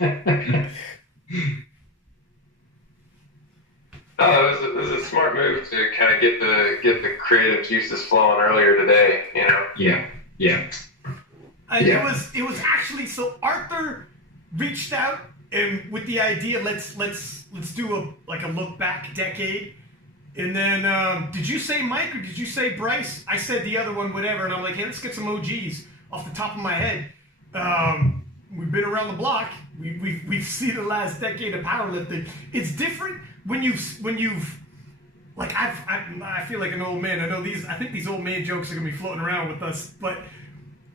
Oh, it was a smart move to kind of get the creative juices flowing earlier today. You know. Yeah, yeah. Yeah. It was actually, so Arthur reached out and with the idea, let's do a look back decade. And then did you say Mike or did you say Bryce? I said the other one, whatever, and I'm like, hey, let's get some OGs off the top of my head. We've been around the block. We've seen the last decade of powerlifting. It's different when you've like I feel like an old man. I think these old man jokes are gonna be floating around with us, but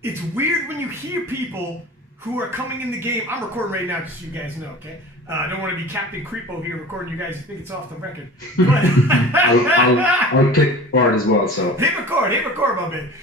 it's weird when you hear people who are coming in the game. I'm recording right now, just so you guys know, okay? I don't want to be Captain Creepo here recording you guys. You think it's off the record. But I'll click part as well, so. Hit record, my man.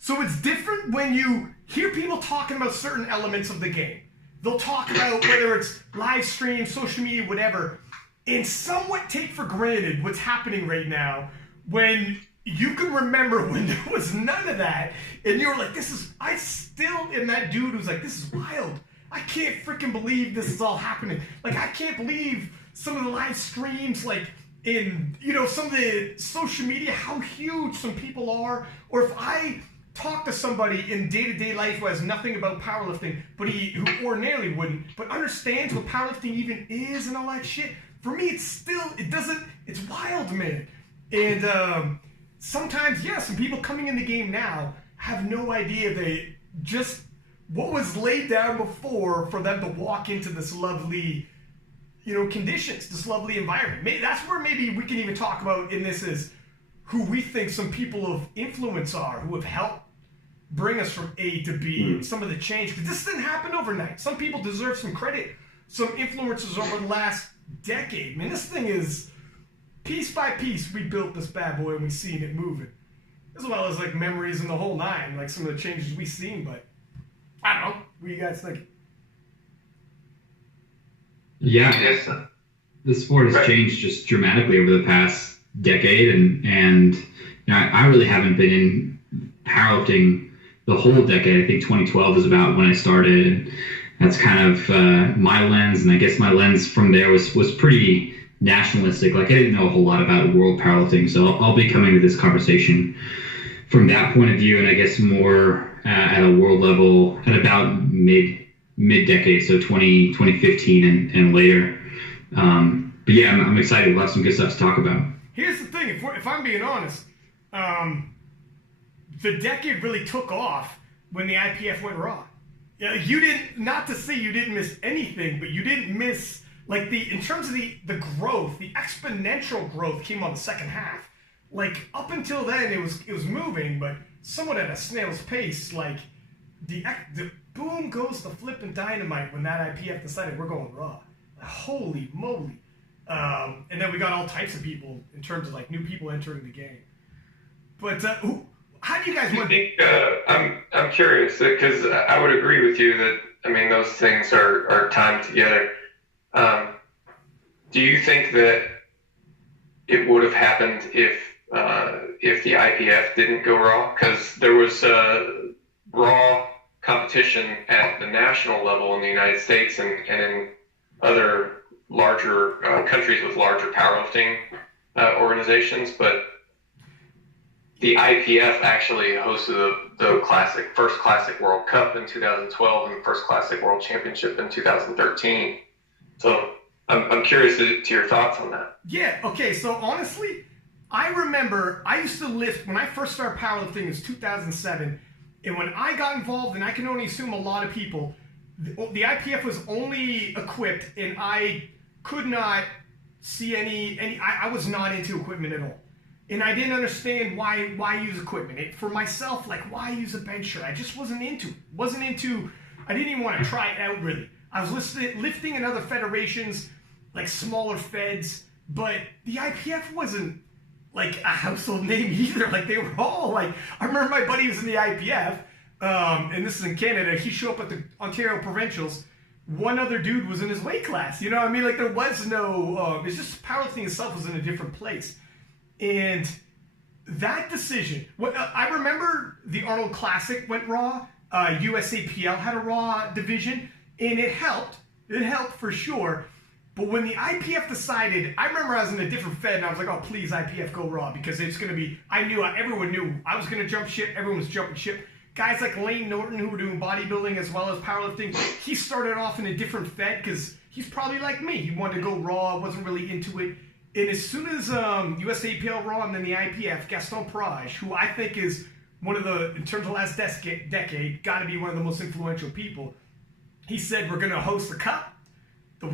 So it's different when you hear people talking about certain elements of the game. They'll talk about whether it's live stream, social media, whatever, and somewhat take for granted what's happening right now when you can remember when there was none of that, and you were like, I still am that dude who's like, this is wild. I can't freaking believe this is all happening. Like, I can't believe some of the live streams, like, in, some of the social media, how huge some people are. Or if I talk to somebody in day-to-day life who has nothing about powerlifting, but who ordinarily wouldn't, but understands what powerlifting even is and all that shit, for me, it's wild, man. And, sometimes, some people coming in the game now have no idea what was laid down before for them to walk into this lovely, conditions, this lovely environment. That's where maybe we can even talk about in this is who we think some people of influence are, who have helped bring us from A to B, some of the change. Because this didn't happen overnight. Some people deserve some credit. Some influencers over the last decade. Man, this thing is... Piece by piece, we built this bad boy and we seen it moving. As well as like memories and the whole nine, like some of the changes we seen, but I don't know. What do you guys think? Yeah, the sport has changed just dramatically over the past decade, and I really haven't been in powerlifting the whole decade. I think 2012 is about when I started. That's kind of my lens, and I guess my lens from there was pretty nationalistic. Like, I didn't know a whole lot about world powerlifting, so I'll be coming to this conversation from that point of view, and I guess more at a world level at about mid-decade, so 2015 and later. But yeah, I'm excited. We'll have some good stuff to talk about. Here's the thing, if I'm being honest, the decade really took off when the IPF went raw. You didn't, not to say you didn't miss anything, but you didn't miss... Like, in terms of the growth, the exponential growth came on the second half. Like, up until then, it was moving, but somewhat at a snail's pace. Like, the boom goes the flipping dynamite when that IPF decided we're going raw. Like, holy moly. And then we got all types of people in terms of, like, new people entering the game. But, how do you guys want to... I'm curious, because I would agree with you that, I mean, those things are timed together. Do you think that it would have happened if the IPF didn't go raw? Because there was raw competition at the national level in the United States and in other larger countries with larger powerlifting organizations, but the IPF actually hosted the first Classic World Cup in 2012 and the first Classic World Championship in 2013. So I'm curious to your thoughts on that. Yeah, okay, so honestly, I remember I used to lift, when I first started powerlifting, it was 2007, and when I got involved, and I can only assume a lot of people, the IPF was only equipped, and I could not see I was not into equipment at all. And I didn't understand why use equipment. For myself, like, why use a bench shirt? I just wasn't into it. I didn't even want to try it out, really. I was lifting in other federations, like smaller feds, but the IPF wasn't like a household name either. Like, they were all like, I remember my buddy was in the IPF, and this is in Canada. He showed up at the Ontario Provincials. One other dude was in his weight class. You know what I mean? Like, there was no, it's just powerlifting itself was in a different place. And that decision, I remember the Arnold Classic went raw. USAPL had a raw division, and it helped. It helped for sure. But when the IPF decided, I remember I was in a different Fed and I was like, oh, please, IPF, go raw, because it's going to be, everyone knew I was going to jump ship. Everyone was jumping ship. Guys like Lane Norton, who were doing bodybuilding as well as powerlifting, he started off in a different Fed because he's probably like me. He wanted to go raw, wasn't really into it. And as soon as USAPL Raw and then the IPF, Gaston Prage, who I think is one of the, in terms of last decade, got to be one of the most influential people, he said, we're going to host the cup. The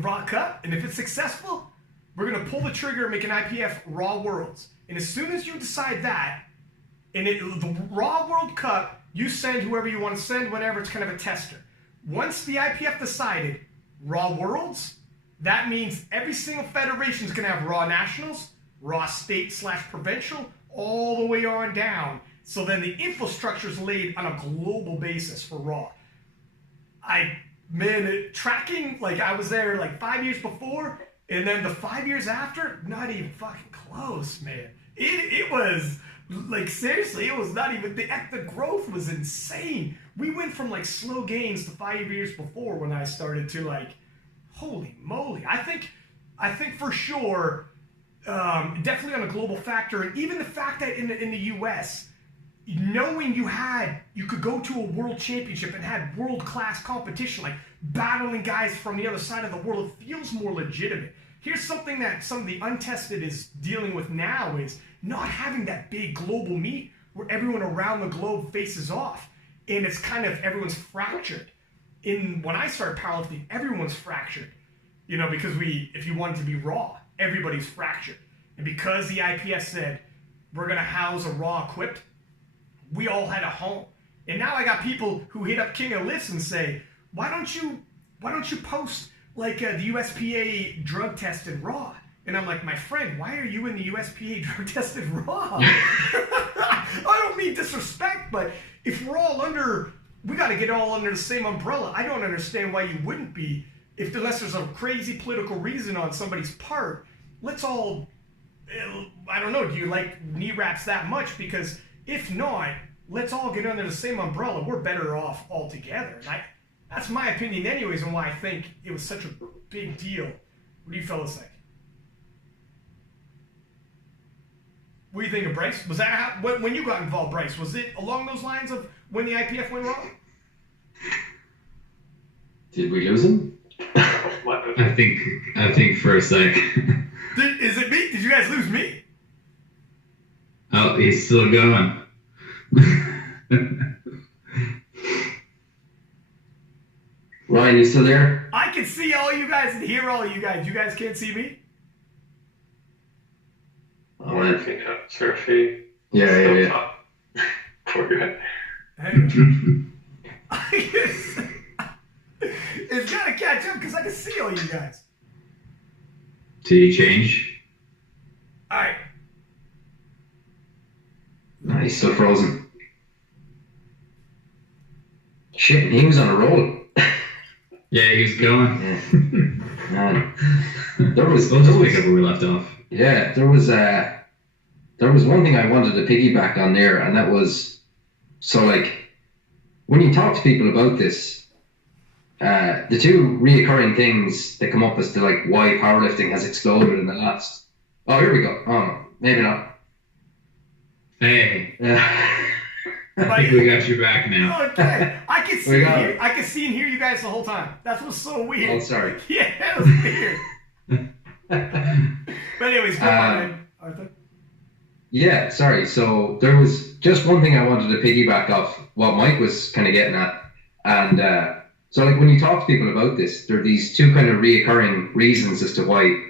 Raw Cup, and if it's successful, we're going to pull the trigger and make an IPF Raw Worlds. And as soon as you decide that, and the Raw World Cup, you send whoever you want to send, whatever, it's kind of a tester. Once the IPF decided Raw Worlds, that means every single federation is going to have Raw Nationals, Raw State/Provincial, all the way on down. So then the infrastructure is laid on a global basis for Raw. Tracking, like I was there like 5 years before, and then the 5 years after, not even fucking close, man. It was, like, seriously, it was not even, the growth was insane. We went from like slow gains to 5 years before when I started to like, holy moly. I think for sure, definitely on a global factor, and even the fact that in the US, knowing you could go to a world championship and had world-class competition, like battling guys from the other side of the world, it feels more legitimate. Here's something that some of the untested is dealing with now is not having that big global meet where everyone around the globe faces off. And it's kind of, everyone's fractured. When I started powerlifting, everyone's fractured. You know, because if you wanted to be raw, everybody's fractured. And because the IPS said, we're going to house a raw equipped, we all had a home. And now I got people who hit up King of Lifts and say, why don't you post like the USPA drug tested raw? And I'm like, my friend, why are you in the USPA drug tested raw? I don't mean disrespect, but if we're all we got to get all under the same umbrella. I don't understand why you wouldn't be, unless there's a crazy political reason on somebody's part. Let's all, I don't know, do you like knee wraps that much? Because if not, let's all get under the same umbrella. We're better off all together. And that's my opinion anyways, and why I think it was such a big deal. What do you fellas think? What do you think of Bryce? Was that when you got involved, Bryce? Was it along those lines of when the IPF went wrong? Did we lose him? I think for a sec. Is it me? Did you guys lose me? Oh, he's still going. Ryan, you still there? I can see all you guys and hear all you guys. You guys can't see me? Oh, man. Surfy. Yeah. Poor guy. It's got to catch up because I can see all you guys. Did he change? All right. No, he's still frozen. Shit, he was on a roll. Yeah, he was going. Yeah. Man. There was We'll just pick up where we left off. Yeah, there was one thing I wanted to piggyback on there, and that was, so like, when you talk to people about this, the two reoccurring things that come up as to like why powerlifting has exploded in the last, oh, here we go. Oh, no, maybe not. Hey. I think we got you back now. Okay. I can see and hear you guys the whole time. That's what's so weird. Oh, sorry. Yeah, that was weird. But anyways, go on, Arthur. Yeah, sorry. So there was just one thing I wanted to piggyback off what Mike was kind of getting at. And so like when you talk to people about this, there are these two kind of reoccurring reasons as to why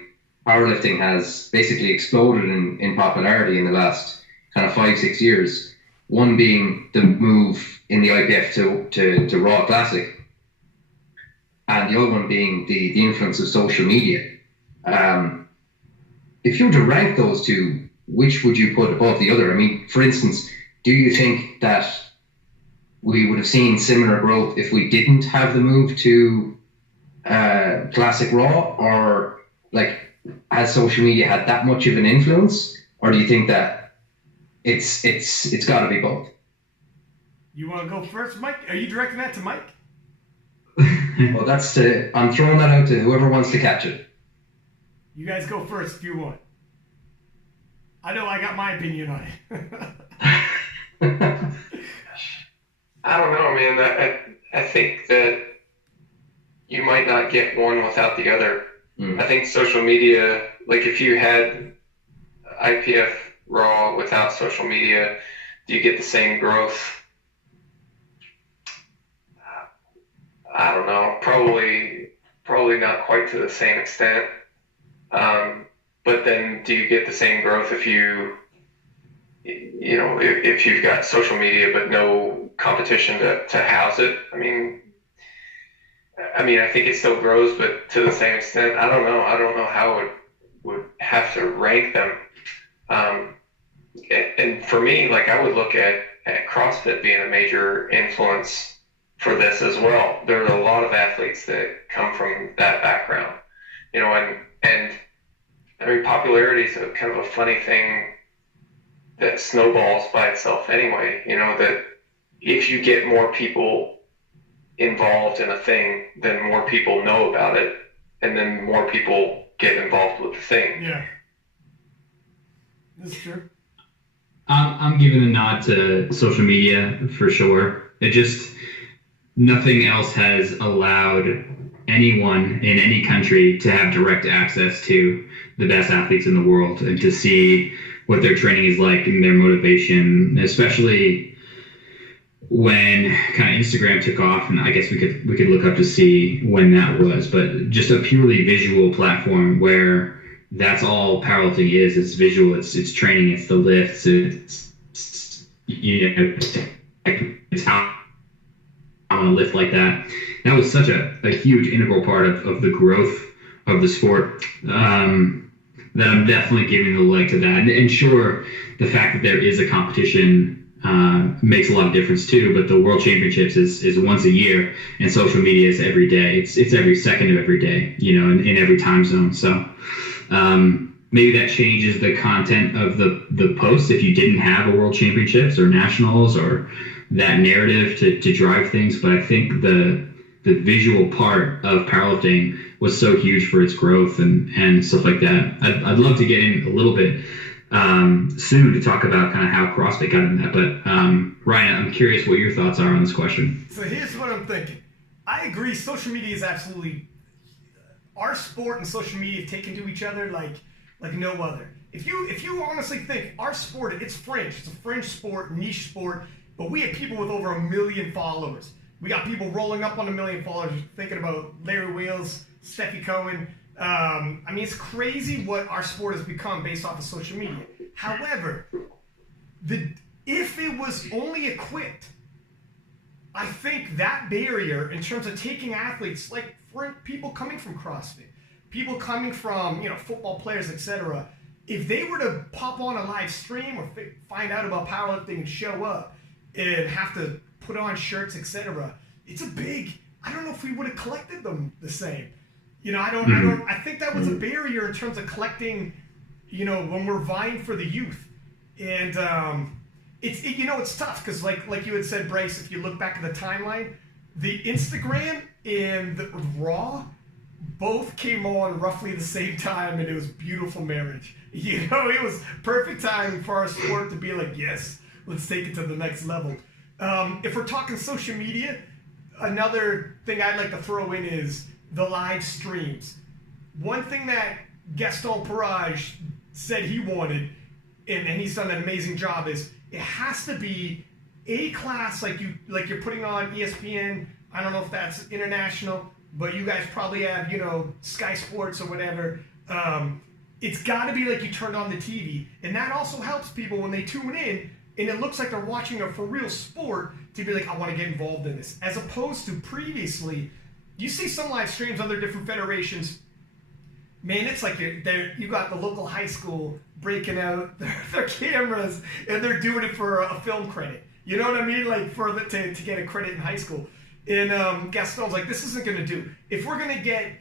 powerlifting has basically exploded in popularity in the last kind of 5-6 years. One being the move in the IPF to Raw Classic, and the other one being the influence of social media. If you were to rank those two, which would you put above the other? I mean, for instance, do you think that we would have seen similar growth if we didn't have the move to Classic Raw, or like has social media had that much of an influence, or do you think that it's got to be both? You want to go first, Mike? Are you directing that to Mike? Well, that's I'm throwing that out to whoever wants to catch it. You guys go first if you want. I know I got my opinion on it. I don't know, man. I think that you might not get one without the other. I think social media, like if you had IPF Raw without social media, do you get the same growth? I don't know. Probably not quite to the same extent. But then do you get the same growth if if you've got social media but no competition to house it? I mean, I think it still grows, but to the same extent. I don't know. I don't know how it would have to rank them. And for me, like I would look at CrossFit being a major influence for this as well. There are a lot of athletes that come from that background, and I mean, popularity is a kind of a funny thing that snowballs by itself anyway. That if you get more people involved in a thing, then more people know about it, and then more people get involved with the thing. Yeah, that's true. I'm giving a nod to social media for sure. Nothing else has allowed anyone in any country to have direct access to the best athletes in the world and to see what their training is like and their motivation, especially when kind of Instagram took off. And I guess we could look up to see when that was, but just a purely visual platform where that's all powerlifting is. It's visual, it's training, it's the lifts, it's how I want to lift like that. That was such a huge integral part of the growth of the sport, that I'm definitely giving the leg to that. And sure, the fact that there is a competition makes a lot of difference too, but the World Championships is once a year, and social media is every day. It's every second of every day, in every time zone. So maybe that changes the content of the post if you didn't have a World Championships or Nationals or that narrative to drive things. But I think the visual part of powerlifting was so huge for its growth and stuff like that. I'd love to get in a little bit soon to talk about kind of how CrossFit got in that. But Ryan, I'm curious what your thoughts are on this question. So here's what I'm thinking. I agree. Social media is absolutely our sport, and social media taken to each other like no other. If you honestly think our sport, it's fringe. It's a fringe sport, niche sport, but we have people with over 1 million followers. We got people rolling up on 1 million followers, thinking about Larry Wheels, Steffi Cohen. It's crazy what our sport has become based off of social media. However, if it was only equipped, I think that barrier in terms of taking athletes, like for people coming from CrossFit, people coming from football players, etc., if they were to pop on a live stream or find out about powerlifting and show up and have to put on shirts, etc., it's a big. I don't know if we would have collected them the same. I think that was a barrier in terms of collecting, when we're vying for the youth. And it's tough because like you had said, Bryce, if you look back at the timeline, the Instagram and the Raw both came on roughly the same time, and it was beautiful marriage. It was perfect timing for our sport to be like, yes, let's take it to the next level. If we're talking social media, another thing I'd like to throw in is the live streams. One thing that Gaston Parage said he wanted, and he's done an amazing job, is it has to be a class like you're putting on ESPN. I don't know if that's international, but you guys probably have, Sky Sports or whatever. It's got to be like you turned on the TV, and that also helps people when they tune in, and it looks like they're watching a for real sport, to be like, I want to get involved in this, as opposed to previously. You see some live streams, other different federations. Man, it's like you got the local high school breaking out their cameras, and they're doing it for a film credit. You know what I mean? Like to get a credit in high school. And Gaston's like, this isn't going to do. If we're going to get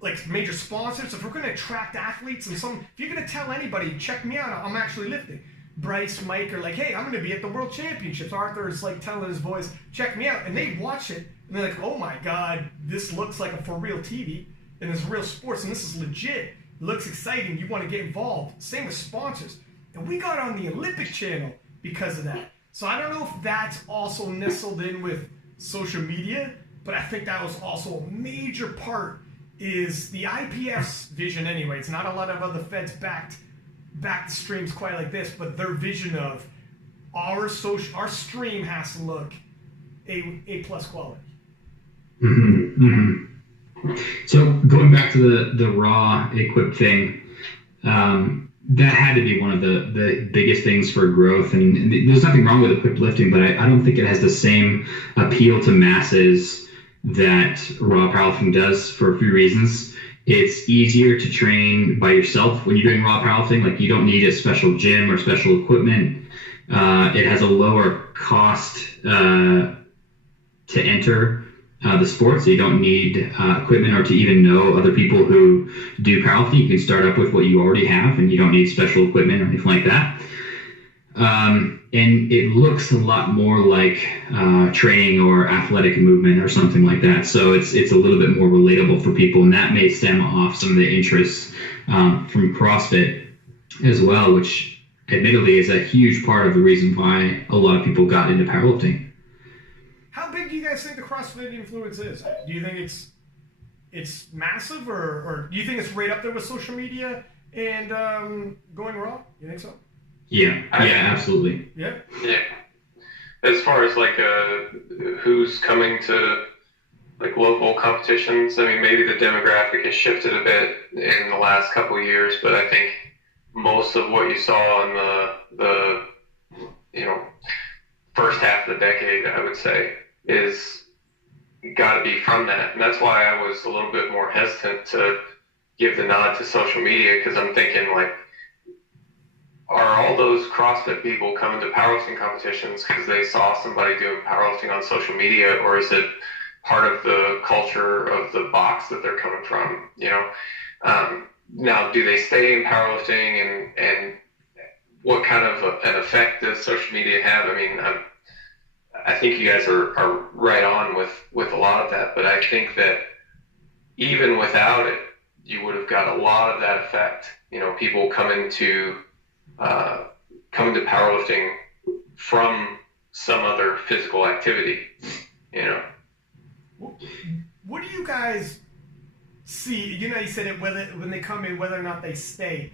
like major sponsors, if we're going to attract athletes, if you're going to tell anybody, check me out, I'm actually lifting, Bryce, Mike are like, hey, I'm going to be at the World Championships. Arthur is like telling his boys, check me out. And they watch it, and they're like, oh my God, this looks like a for real TV, and it's real sports, and this is legit. It looks exciting. You want to get involved. Same with sponsors. And we got on the Olympic channel because of that. So I don't know if that's also nestled in with social media, but I think that was also a major part is the IPF's vision anyway. It's not a lot of other feds back the streams quite like this, but their vision of our stream has to look A+ quality. Mm-hmm. Mm-hmm. So going back to the raw equip thing, that had to be one of the biggest things for growth. And there's nothing wrong with equipped lifting, but I don't think it has the same appeal to masses that raw powerlifting does for a few reasons. It's easier to train by yourself when you're doing raw powerlifting. Like, you don't need a special gym or special equipment. It has a lower cost to enter the sport, so you don't need equipment or to even know other people who do powerlifting. You can start up with what you already have, and you don't need special equipment or anything like that. And it looks a lot more like training or athletic movement or something like that. So it's a little bit more relatable for people, and that may stem off some of the interests from CrossFit as well, which admittedly is a huge part of the reason why a lot of people got into powerlifting. How big do you guys think the CrossFit influence is? Do you think it's massive, or do you think it's right up there with social media and going raw? You think so? Yeah, absolutely. Yeah. As far as like who's coming to like local competitions, I mean, maybe the demographic has shifted a bit in the last couple of years, but I think most of what you saw in the first half of the decade, I would say, is got to be from that. And that's why I was a little bit more hesitant to give the nod to social media, because I'm thinking, like, are all those CrossFit people coming to powerlifting competitions because they saw somebody doing powerlifting on social media, or is it part of the culture of the box that they're coming from? Now, do they stay in powerlifting, and what kind of an effect does social media have? I mean, I think you guys are right on with a lot of that, but I think that even without it, you would have got a lot of that effect. People coming to powerlifting from some other physical activity. What do you guys see? You said it, whether when they come in, whether or not they stay.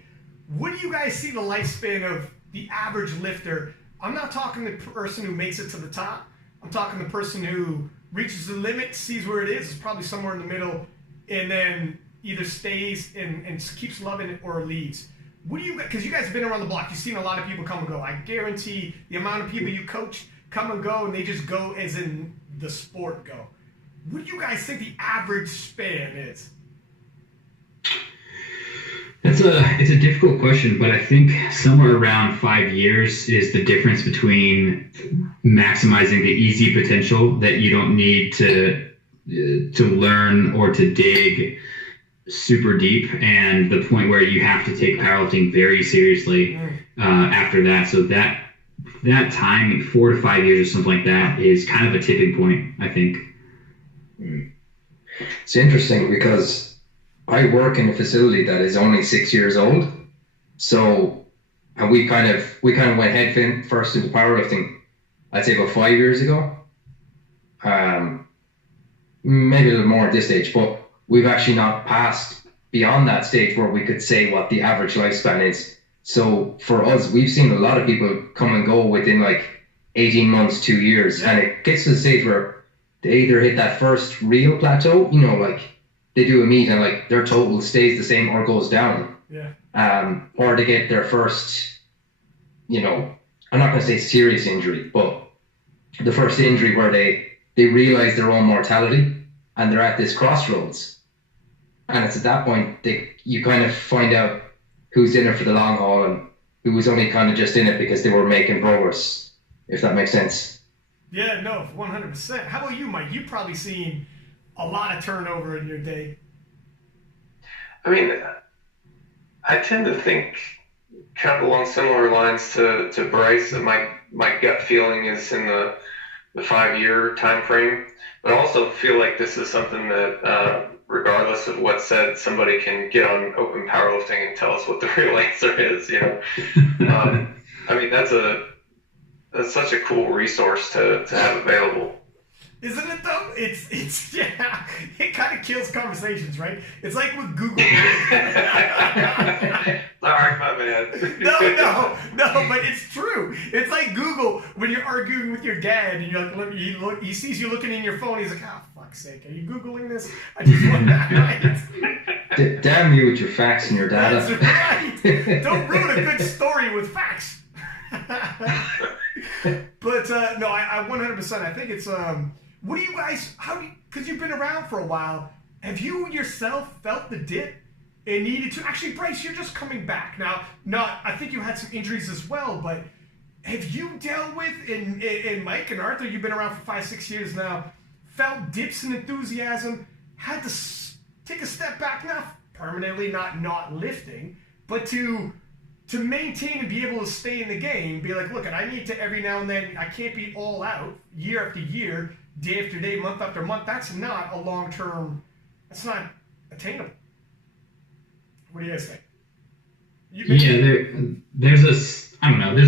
What do you guys see the lifespan of the average lifter? I'm not talking the person who makes it to the top. I'm talking the person who reaches the limit, sees where it is, probably somewhere in the middle, and then either stays and keeps loving it or leaves. What do you, because you guys have been around the block, you've seen a lot of people come and go. I guarantee the amount of people you coach come and go, and they just go as in the sport go. What do you guys think the average span is? It's a difficult question, but I think somewhere around 5 years is the difference between maximizing the easy potential that you don't need to learn or to dig super deep, and the point where you have to take powerlifting very seriously after that. So that time, 4 to 5 years or something like that, is kind of a tipping point, I think. It's interesting because I work in a facility that is only 6 years old. So, and we kind of went head first into powerlifting, I'd say about 5 years ago. Maybe a little more at this stage, but we've actually not passed beyond that stage where we could say what the average lifespan is. So for us, we've seen a lot of people come and go within like 18 months, 2 years. Yeah. And it gets to the stage where they either hit that first real plateau, like they do a meet and like their total stays the same or goes down. Yeah. Or they get their first, I'm not going to say serious injury, but the first injury where they realize their own mortality and they're at this crossroads. And it's at that point you kind of find out who's in it for the long haul and who was only kind of just in it because they were making progress, if that makes sense. Yeah, no, 100%. How about you, Mike? You've probably seen a lot of turnover in your day. I mean, I tend to think kind of along similar lines to Bryce. My gut feeling is in the 5-year time frame, but I also feel like this is something that, regardless of what's said, somebody can get on Open Powerlifting and tell us what the real answer is. I mean, that's such a cool resource to have available. Isn't it though? It's yeah. It kind of kills conversations, right? It's like with Google. Sorry, my bad. No, but it's true. It's like Google when you're arguing with your dad and you're like, he sees you looking in your phone. He's like, oh, fuck's sake, are you Googling this? I just want that right. Damn you with your facts and your data. That's right. Don't ruin a good story with facts. But no, I 100%. I think it's what do you guys? Because you've been around for a while. Have you yourself felt the dip and needed to? Actually, Bryce, you're just coming back now. I think you had some injuries as well, but have you dealt with in Mike and Arthur? You've been around for 5-6 years now. Felt dips in enthusiasm. Had to take a step back, not permanently, not lifting, but to maintain and be able to stay in the game. Be like, look, I need to every now and then. I can't be all out year after year, day after day, month after month. That's not a long term. That's not attainable. What do you guys think? There's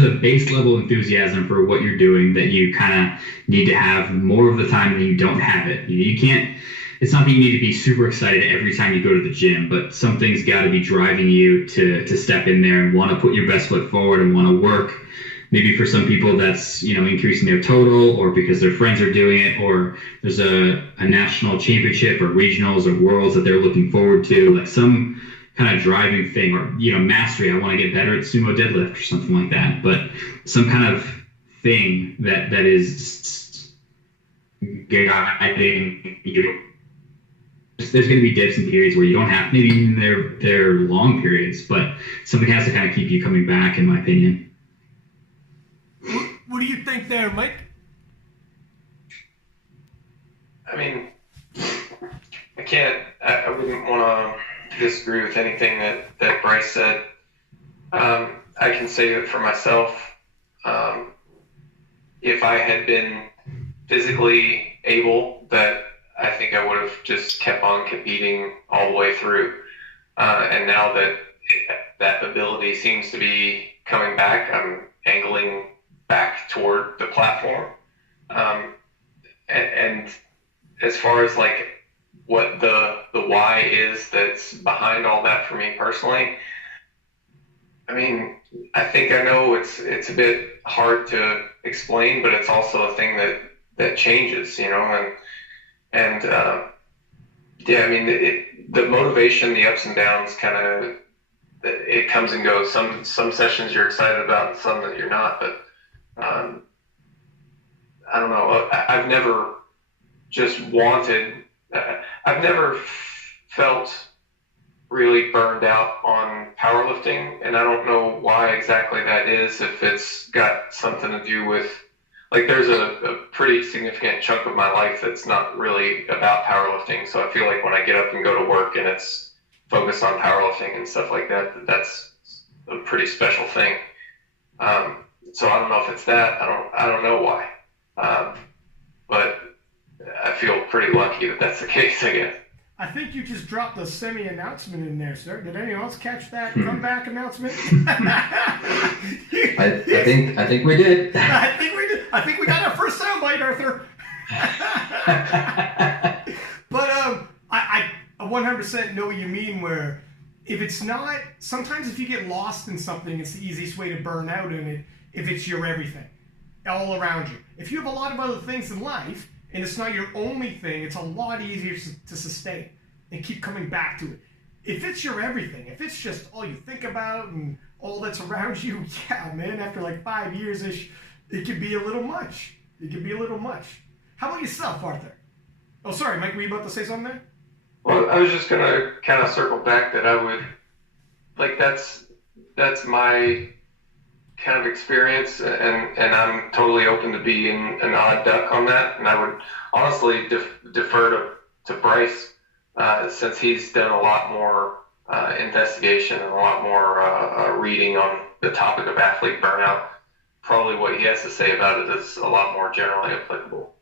a base level enthusiasm for what you're doing that you kind of need to have more of the time than you don't have it. You can't. It's not that you need to be super excited every time you go to the gym, but something's got to be driving you to step in there and want to put your best foot forward and want to work. Maybe for some people that's, increasing their total, or because their friends are doing it, or there's a national championship or regionals or worlds that they're looking forward to, like some kind of driving thing, or, mastery. I want to get better at sumo deadlift or something like that. But some kind of thing that is guiding you. There's going to be dips and periods where you don't have, maybe even they're long periods, but something has to kind of keep you coming back, in my opinion. What do you think there, Mike? I mean, I wouldn't want to disagree with anything that Bryce said. I can say that for myself, if I had been physically able, that I think I would have just kept on competing all the way through. And now that ability seems to be coming back, I'm angling back toward the platform. And as far as like what the why is that's behind all that for me personally, I mean, I think I know it's a bit hard to explain, but it's also a thing that changes, And I mean, the motivation, the ups and downs, kind of, it comes and goes. Some sessions you're excited about, and some that you're not. But I don't know. I've never just wanted. I've never felt really burned out on powerlifting, and I don't know why exactly that is. If it's got something to do with, like, there's a pretty significant chunk of my life that's not really about powerlifting. So I feel like when I get up and go to work and it's focused on powerlifting and stuff like that, that's a pretty special thing. So I don't know if it's that. I don't know why. But I feel pretty lucky that that's the case, I guess. I think you just dropped a semi-announcement in there, sir. Did anyone else catch that comeback announcement? I think we did. I think we got our first soundbite, Arthur. But I 100% know what you mean. Where if it's not, sometimes if you get lost in something, it's the easiest way to burn out in it. If it's your everything, all around you. If you have a lot of other things in life, and it's not your only thing, it's a lot easier to sustain and keep coming back to it. If it's your everything, if it's just all you think about and all that's around you, yeah, man, after like 5 years-ish, it could be a little much. How about yourself, Arthur? Oh, sorry, Mike, were you about to say something there? Well, I was just going to kind of circle back that I would, like, that's my kind of experience, and I'm totally open to being an odd duck on that. And I would honestly defer to Bryce, since he's done a lot more investigation and a lot more reading on the topic of athlete burnout, probably what he has to say about it is a lot more generally applicable.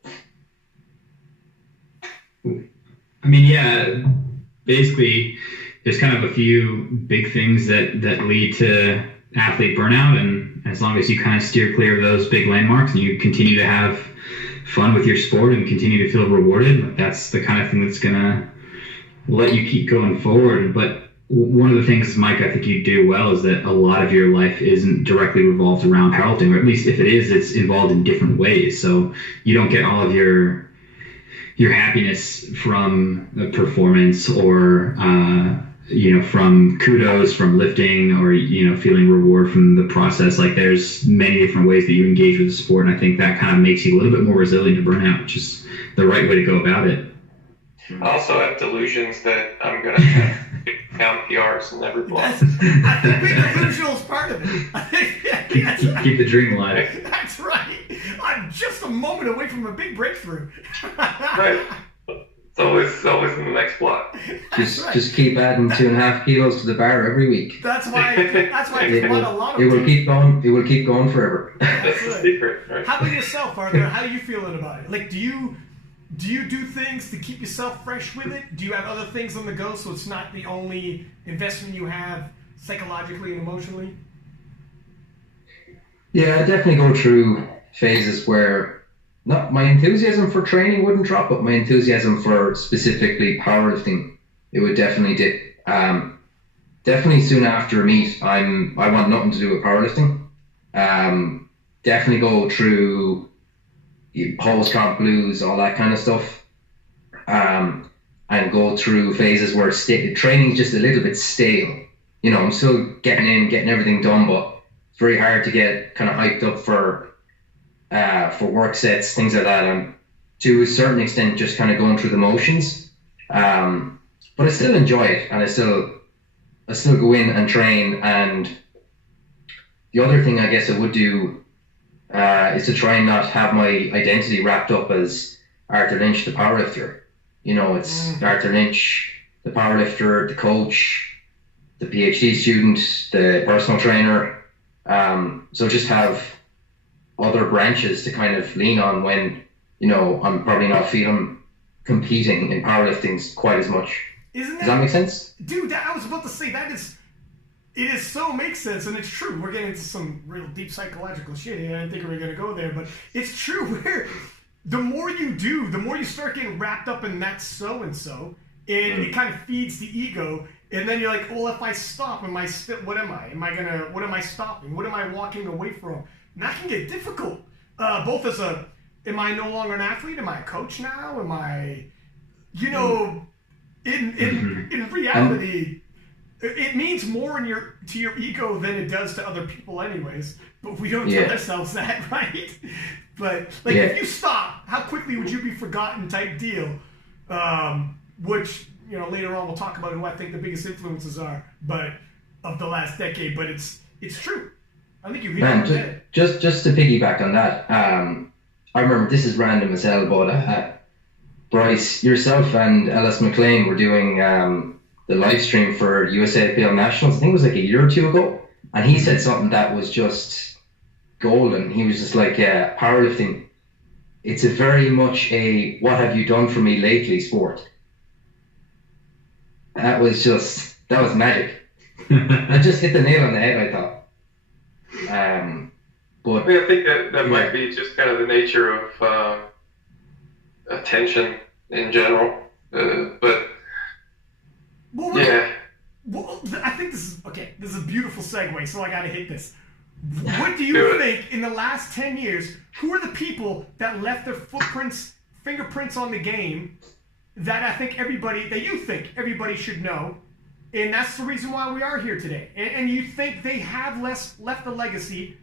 I mean, yeah, basically, there's kind of a few big things that lead to athlete burnout, and as long as you kind of steer clear of those big landmarks and you continue to have fun with your sport and continue to feel rewarded, that's the kind of thing that's gonna let you keep going forward. But one of the things, Mike, I think you do well is that a lot of your life isn't directly revolved around powerlifting, or at least if it is, it's involved in different ways. So you don't get all of your happiness from the performance or from kudos from lifting, or feeling reward from the process. Like, there's many different ways that you engage with the sport, and I think that kind of makes you a little bit more resilient to burnout, which is the right way to go about it. I also have delusions that I'm going to count PRs and never blow. I think being delusional is part of it. I think, keep the dream alive. That's right. I'm just a moment away from a big breakthrough. Right. It's always in the next block. Just keep adding 2.5 kilos to the bar every week. That's why it will keep going. It will keep going forever. That's the secret. Right? How about yourself, Arthur? How are you feeling about it? Like, do you do things to keep yourself fresh with it? Do you have other things on the go, so it's not the only investment you have psychologically and emotionally? Yeah, I definitely go through phases where my enthusiasm for training wouldn't drop, but my enthusiasm for specifically powerlifting, it would definitely dip. Definitely soon after a meet, I want nothing to do with powerlifting. Definitely go through post-comp blues, all that kind of stuff, and go through phases where training's just a little bit stale. I'm still getting everything done, but it's very hard to get kind of hyped up for work sets, things like that. I'm to a certain extent just kind of going through the motions, but I still enjoy it, and I still go in and train. And the other thing I guess I would do is to try and not have my identity wrapped up as Arthur Lynch, the powerlifter. It's Arthur Lynch, the powerlifter, the coach, the PhD student, the personal trainer. So just have other branches to kind of lean on when, I'm probably not feeling competing in powerlifting quite as much. Does that make sense? Dude, I was about to say, it is so makes sense, and it's true. We're getting into some real deep psychological shit here. I didn't think we were going to go there, but it's true. Where the more you do, the more you start getting wrapped up in that so-and-so, and it kind of feeds the ego. And then you're like, well, if I stop, what am I? What am I stopping? What am I walking away from? And that can get difficult. Both am I no longer an athlete? Am I a coach now? Am I, in reality, it means more to your ego than it does to other people anyways. But we don't tell ourselves that, right? But if you stop, how quickly would you be forgotten type deal? Which, later on we'll talk about who I think the biggest influences are, but of the last decade. But it's true. I think you hit it on the head. Just to piggyback on that, I remember, this is random as hell, but Bryce, yourself and Ellis McLean were doing the live stream for USAPL Nationals. I think it was like a year or two ago, and he said something that was just golden. He was just like, powerlifting, it's a very much a what have you done for me lately sport. That was magic. I just hit the nail on the head, I thought. But I think that might be just kind of the nature of attention in general. I think this is okay. This is a beautiful segue, so I got to hit this. What do you think in the last 10 years? Who are the people that left their fingerprints on the game that you think everybody should know? And that's the reason why we are here today. And you think they have left a legacy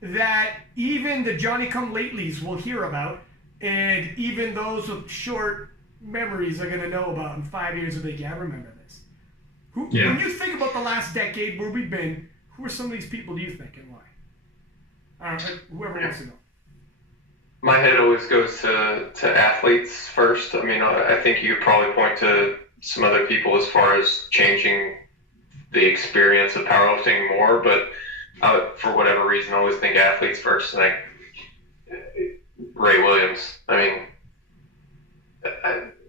that even the Johnny-come-latelys will hear about, and even those with short memories are going to know about in 5 years of I remember this. When you think about the last decade, where we've been, who are some of these people do you think, and why? Whoever wants to know. My head always goes to athletes first. I mean, I think you could probably point to some other people as far as changing the experience of powerlifting more, but for whatever reason, I always think athletes first. Like Ray Williams. I mean,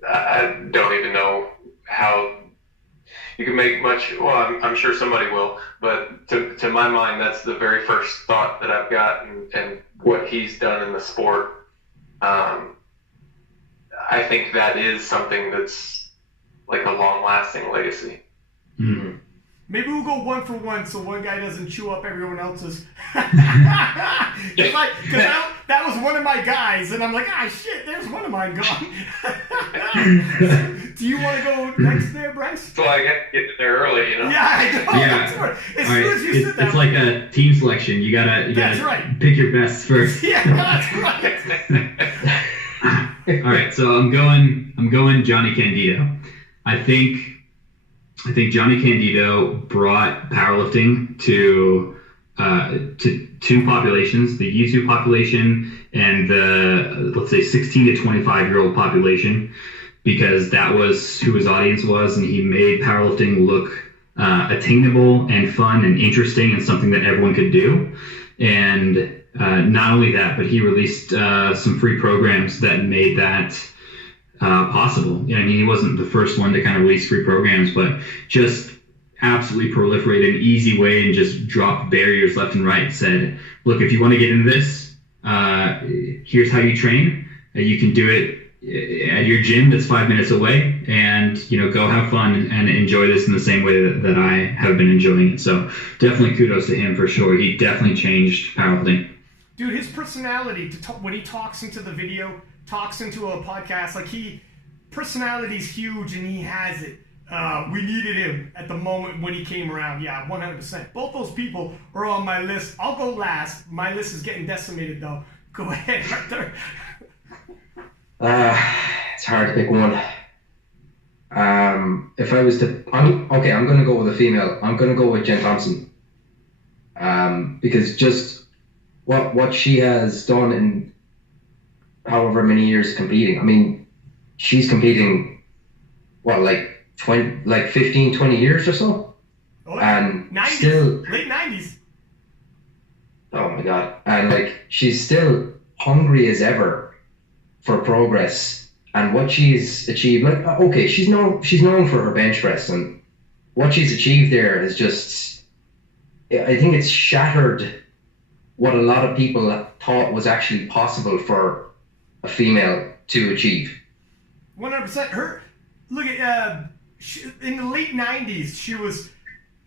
I don't even know how you can make much. Well, I'm sure somebody will, but to my mind, that's the very first thought that I've got, and what he's done in the sport. I think that is something that's like a long-lasting legacy. Mm-hmm. Maybe we'll go 1 for 1 so one guy doesn't chew up everyone else's. Because that was one of my guys, and I'm like, shit, there's one of mine gone. Do you want to go next there, Bryce? So I got to get there early, you know? Yeah, I know. Yeah. As soon as you sit down. It's like a team selection. You gotta right. pick your best first. Yeah, that's right. All right, so I'm going Johnny Candido. I think Johnny Candido brought powerlifting to two populations: the YouTube population and the, let's say, 16 to 25-year-old population, because that was who his audience was, and he made powerlifting look attainable and fun and interesting and something that everyone could do. And not only that, but he released some free programs that made that possible. I mean, he wasn't the first one to kind of release free programs, but just absolutely proliferated an easy way and just dropped barriers left and right. Said, look, if you want to get into this, here's how you train. You can do it at your gym that's 5 minutes away, and go have fun and enjoy this in the same way that I have been enjoying it. So definitely kudos to him for sure. He definitely changed powerlifting. Dude, his personality, when he talks into the video, talks into a podcast, personality's huge, and he has it. We needed him at the moment when he came around. Yeah, 100%. Both those people are on my list. I'll go last. My list is getting decimated, though. Go ahead, Arthur. It's hard to pick one. If I was to, I'm going to go with a female. I'm going to go with Jen Thompson. Because just what she has done in however many years competing. I mean, she's competing, 15, 20 years or so? Oh, yeah. And 90s, still... late 90s. Oh my God. And she's still hungry as ever for progress. And what she's achieved, she's known for her bench press, and what she's achieved there is just, I think it's shattered what a lot of people thought was actually possible for a female to achieve. 100%. In the late 90s, she was,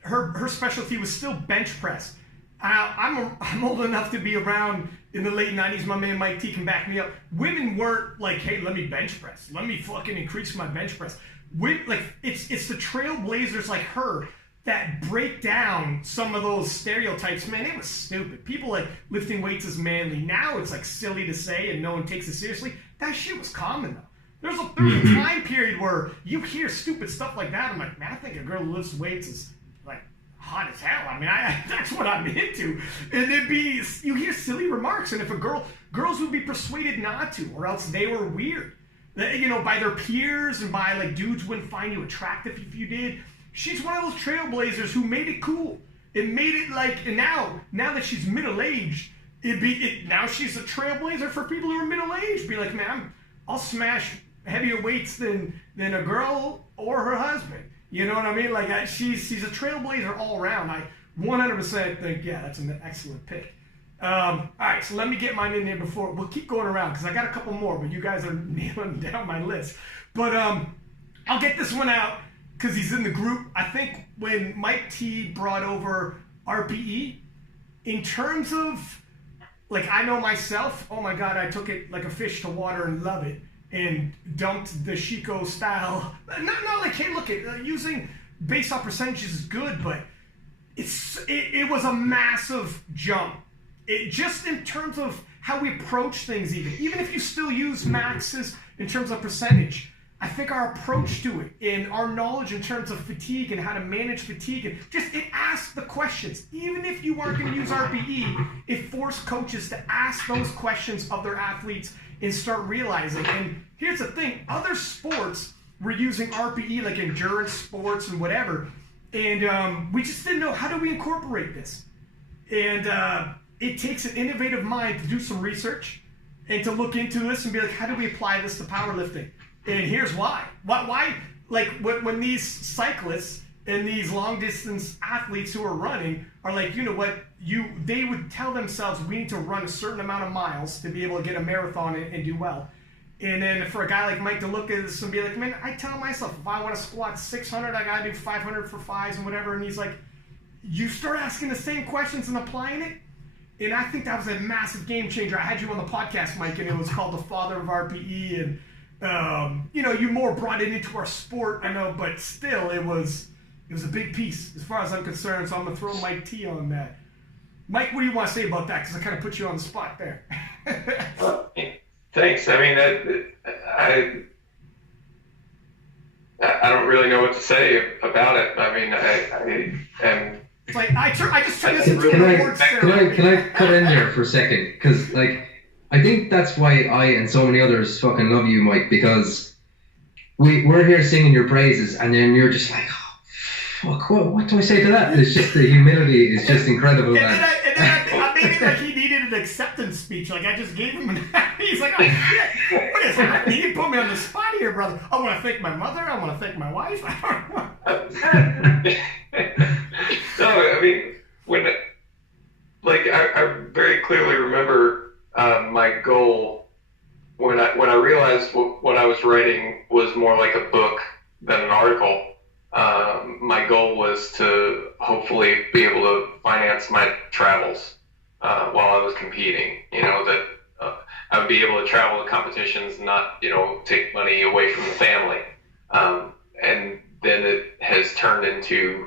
her specialty was still bench press. I'm old enough to be around in the late 90s. My man Mike T can back me up. Women weren't like, hey, let me bench press. Let me fucking increase my bench press. It's the trailblazers like her that break down some of those stereotypes. Man, it was stupid. People lifting weights is manly. Now it's silly to say and no one takes it seriously. That shit was common though. There's a time period where you hear stupid stuff like that. I'm like, man, I think a girl who lifts weights is hot as hell. I mean, that's what I'm into. And you hear silly remarks, and if girls would be persuaded not to, or else they were weird, by their peers and by dudes wouldn't find you attractive if you did. She's one of those trailblazers who made it cool. It made it and now that she's middle-aged, now she's a trailblazer for people who are middle-aged. Be like, man, I'll smash heavier weights than a girl or her husband. You know what I mean? She's a trailblazer all around. I 100% think, yeah, that's an excellent pick. All right, so let me get mine in there before. We'll keep going around because I got a couple more, but you guys are nailing down my list. But I'll get this one out because he's in the group. I think when Mike T brought over RPE, in terms of, I know myself, oh my God, I took it like a fish to water and love it. And dumped the Chico style. Not hey, look, using base off percentages is good, but it was a massive jump. Just in terms of how we approach things, even if you still use maxes in terms of percentage, I think our approach to it and our knowledge in terms of fatigue and how to manage fatigue, and it asks the questions. Even if you aren't going to use RPE, it forced coaches to ask those questions of their athletes and start realizing. And here's the thing, other sports were using RPE, like endurance sports and whatever, And we just didn't know, how do we incorporate this? And it takes an innovative mind to do some research and to look into this and be like, how do we apply this to powerlifting? And here's why. Why? Like when these cyclists and these long distance athletes who are running are like, you know what, they would tell themselves, we need to run a certain amount of miles to be able to get a marathon and do well. And then for a guy like Mike to look at this and be like, man, I tell myself, if I want to squat 600, I got to do 500 for fives and whatever. And he's like, you start asking the same questions and applying it. And I think that was a massive game changer. I had you on the podcast, Mike, and it was called The Father of RPE. And, you know, you more brought it into our sport, I know, but still it was a big piece as far as I'm concerned. So I'm going to throw Mike T on that. Mike, what do you want to say about that? Because I kind of put you on the spot there. Thanks. I mean, I don't really know what to say about it. I mean, I am. It's like I just turned this into an awards ceremony. Can I cut in there for a second? Because like, I think that's why I and so many others fucking love you, Mike. Because we're here singing your praises, and then you're just like, oh, fuck, what do I say to that? It's just the humility is just incredible. And then I made it like he needed an acceptance speech. Like I just gave him he's like, oh shit, what is happening? You put me on the spot here, brother. I want to thank my mother. I want to thank my wife. No, I mean, I very clearly remember my goal when I realized what I was writing was more like a book than an article. My goal was to hopefully be able to finance my travels while I was competing. You know, that I would be able to travel to competitions and not, you know, take money away from the family. And then it has turned into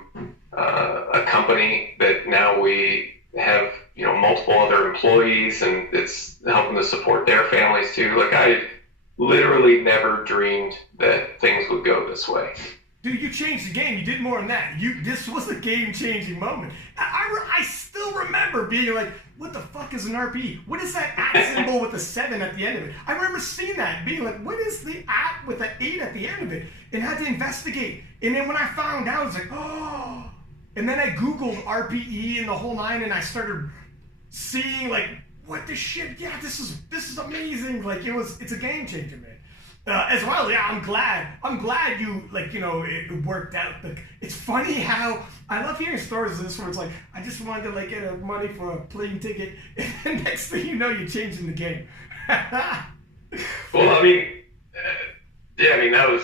a company that now we have, you know, multiple other employees, and it's helping to support their families too. Like I literally never dreamed that things would go this way. Dude, you changed the game. You did more than that. This was a game-changing moment. I still remember being like, what the fuck is an RPE? What is that at symbol with a 7 at the end of it? I remember seeing that and being like, what is the at with an 8 at the end of it? And had to investigate. And then when I found out, I was like, oh. And then I Googled RPE and the whole nine, and I started seeing like, what the shit? Yeah, this is amazing. Like it's a game changer, man. As well, yeah, I'm glad you, like, you know, it worked out. Like, it's funny how I love hearing stories of this where it's like, I just wanted to like get money for a plane ticket, and then next thing you know, you're changing the game. Well, I mean, yeah, I mean that was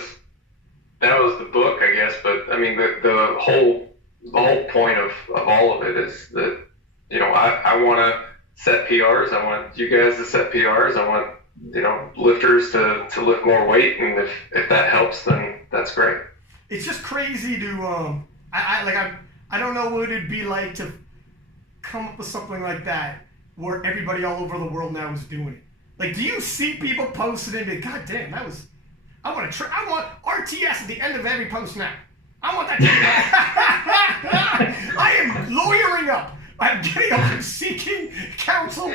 the book, I guess, but I mean the whole point of all of it is that, you know, I want to set PRs. I want you guys to set PRs. I want, you know, lifters to lift more weight, and if that helps, then that's great. It's just crazy to I don't know what it'd be like to come up with something like that where everybody all over the world now is doing it. Like, do you see people posting it and God damn, I want RTS at the end of every post now. I want that to I am lawyering up. I'm getting up and seeking counsel.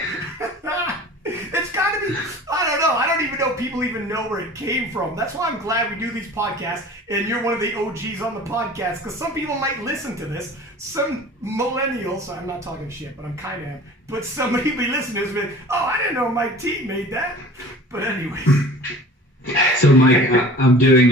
It's got to be, I don't know. I don't even know people even know where it came from. That's why I'm glad we do these podcasts, and you're one of the OGs on the podcast, because some people might listen to this. Some millennials, I'm not talking shit, but I'm kind of, but somebody will be listening to this and be, oh, I didn't know Mike T made that. But anyways. So Mike, I'm doing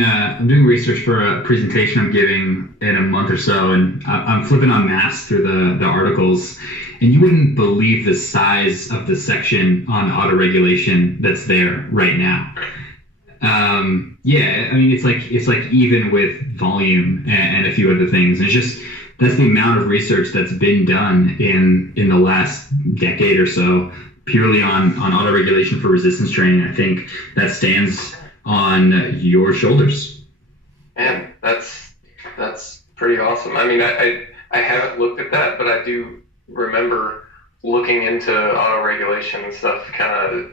research for a presentation I'm giving in a month or so, and I'm flipping on mass through the articles, and you wouldn't believe the size of the section on autoregulation that's there right now. Yeah, I mean it's like even with volume and a few other things, and it's just that's the amount of research that's been done in the last decade or so purely on autoregulation for resistance training. I think that stands on your shoulders. Man, that's pretty awesome. I mean, I haven't looked at that, but I do remember looking into autoregulation and stuff. Kind of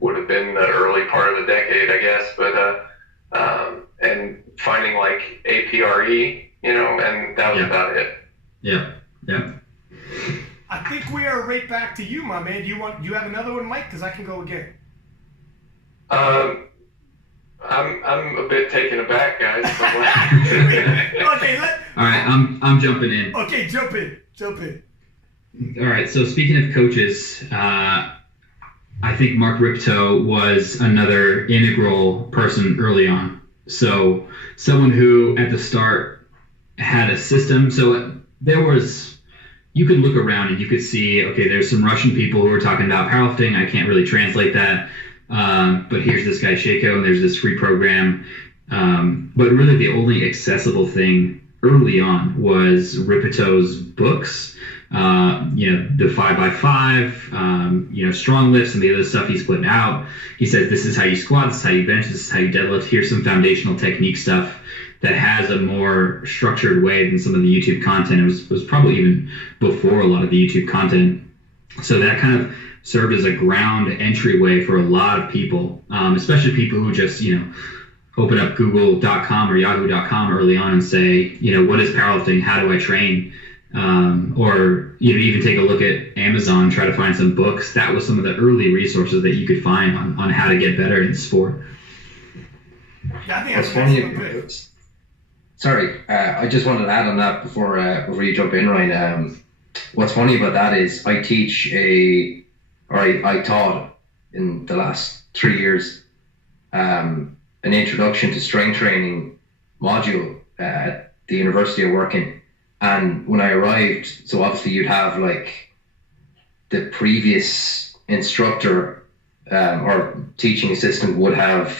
would have been the early part of the decade, I guess, but and finding like APRE, you know, and that was about it. Yeah. I think we are right back to you, my man. Do you have another one, Mike? Because I can go again. I'm a bit taken aback, guys. Okay, All right, I'm jumping in. Okay, jump in. All right, so speaking of coaches, I think Mark Ripto was another integral person early on. So someone who at the start had a system. So you could look around and you could see, okay, there's some Russian people who are talking about powerlifting. I can't really translate that. But here's this guy Shaco, and there's this free program. But really the only accessible thing early on was Ripeto's books. The 5x5, strong lifts and the other stuff he's putting out. He says, this is how you squat, this is how you bench, this is how you deadlift. Here's some foundational technique stuff that has a more structured way than some of the YouTube content. It was probably even before a lot of the YouTube content. So that kind of served as a ground entryway for a lot of people, especially people who just, open up google.com or yahoo.com early on and say, what is powerlifting? How do I train? Or even take a look at Amazon, try to find some books. That was some of the early resources that you could find on how to get better in the sport. Yeah, I think that's funny. Sorry, I just wanted to add on that before you jump in, Ryan. What's funny about that is I taught in the last 3 years an introduction to strength training module at the university I work in. And when I arrived, so obviously you'd have like the previous instructor or teaching assistant would have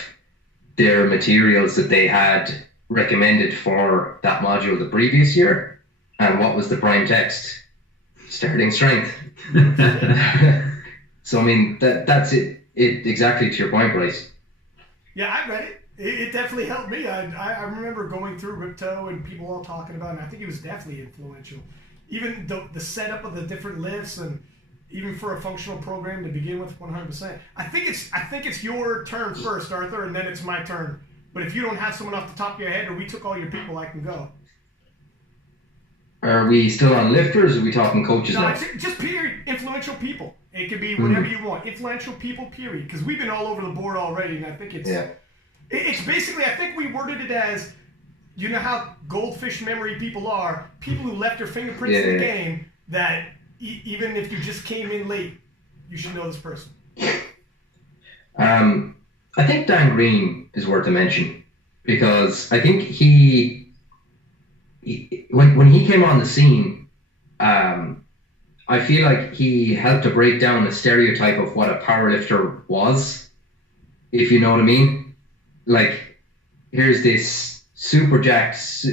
their materials that they had recommended for that module the previous year. And what was the prime text? Starting strength. So, I mean, that's it exactly to your point, Bryce. Yeah, I read it. It definitely helped me. I remember going through Ripto and people all talking about it, and I think it was definitely influential. Even the setup of the different lifts, and even for a functional program to begin with, 100%. I think it's your turn first, Arthur, and then it's my turn. But if you don't have someone off the top of your head, or we took all your people, I can go. Are we still on lifters, or are we talking coaches now? Just period. Influential people. It could be whatever you want. Influential people, period. Because we've been all over the board already, and I think it's... Yeah. It's basically, I think we worded it as, you know how goldfish memory people are, people who left their fingerprints in the game, that even if you just came in late, you should know this person. I think Dan Green is worth a mention, because I think when he came on the scene, I feel like he helped to break down the stereotype of what a powerlifter was, if you know what I mean. Like, here's this super jacked,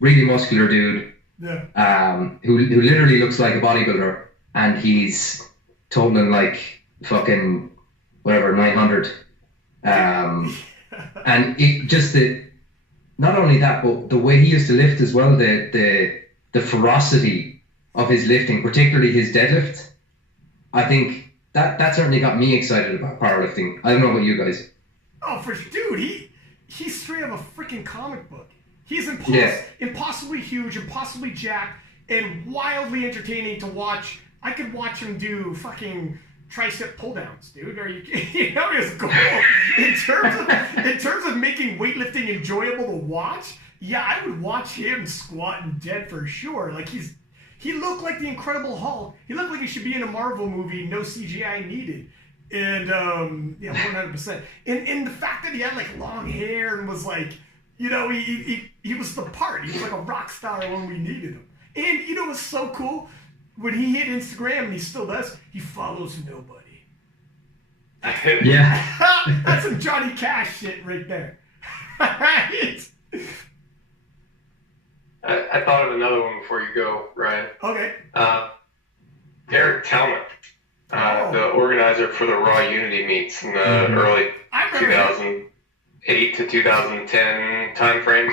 really muscular dude, who literally looks like a bodybuilder, and he's totaling like fucking whatever 900, and it just not only that, but the way he used to lift as well, the ferocity of his lifting, particularly his deadlift. I think that certainly got me excited about powerlifting. I don't know about you guys. Oh, dude, he's straight out of a freaking comic book. He's impossibly huge, impossibly jacked, and wildly entertaining to watch. I could watch him do fucking tricep pull downs, dude. Are you know his goal in terms of making weightlifting enjoyable to watch? Yeah, I would watch him squat and dead for sure. Like he looked like the Incredible Hulk. He looked like he should be in a Marvel movie, no CGI needed. And 100%. And the fact that he had like long hair and was like, he was the part. He was like a rock star when we needed him. And it was so cool when he hit Instagram, and he still does. He follows nobody. Yeah, that's some Johnny Cash shit right there. Right? I thought of another one before you go, Ryan. Okay. Eric Talmadge. The organizer for the Raw Unity meets in the early 2008 to 2010 timeframe.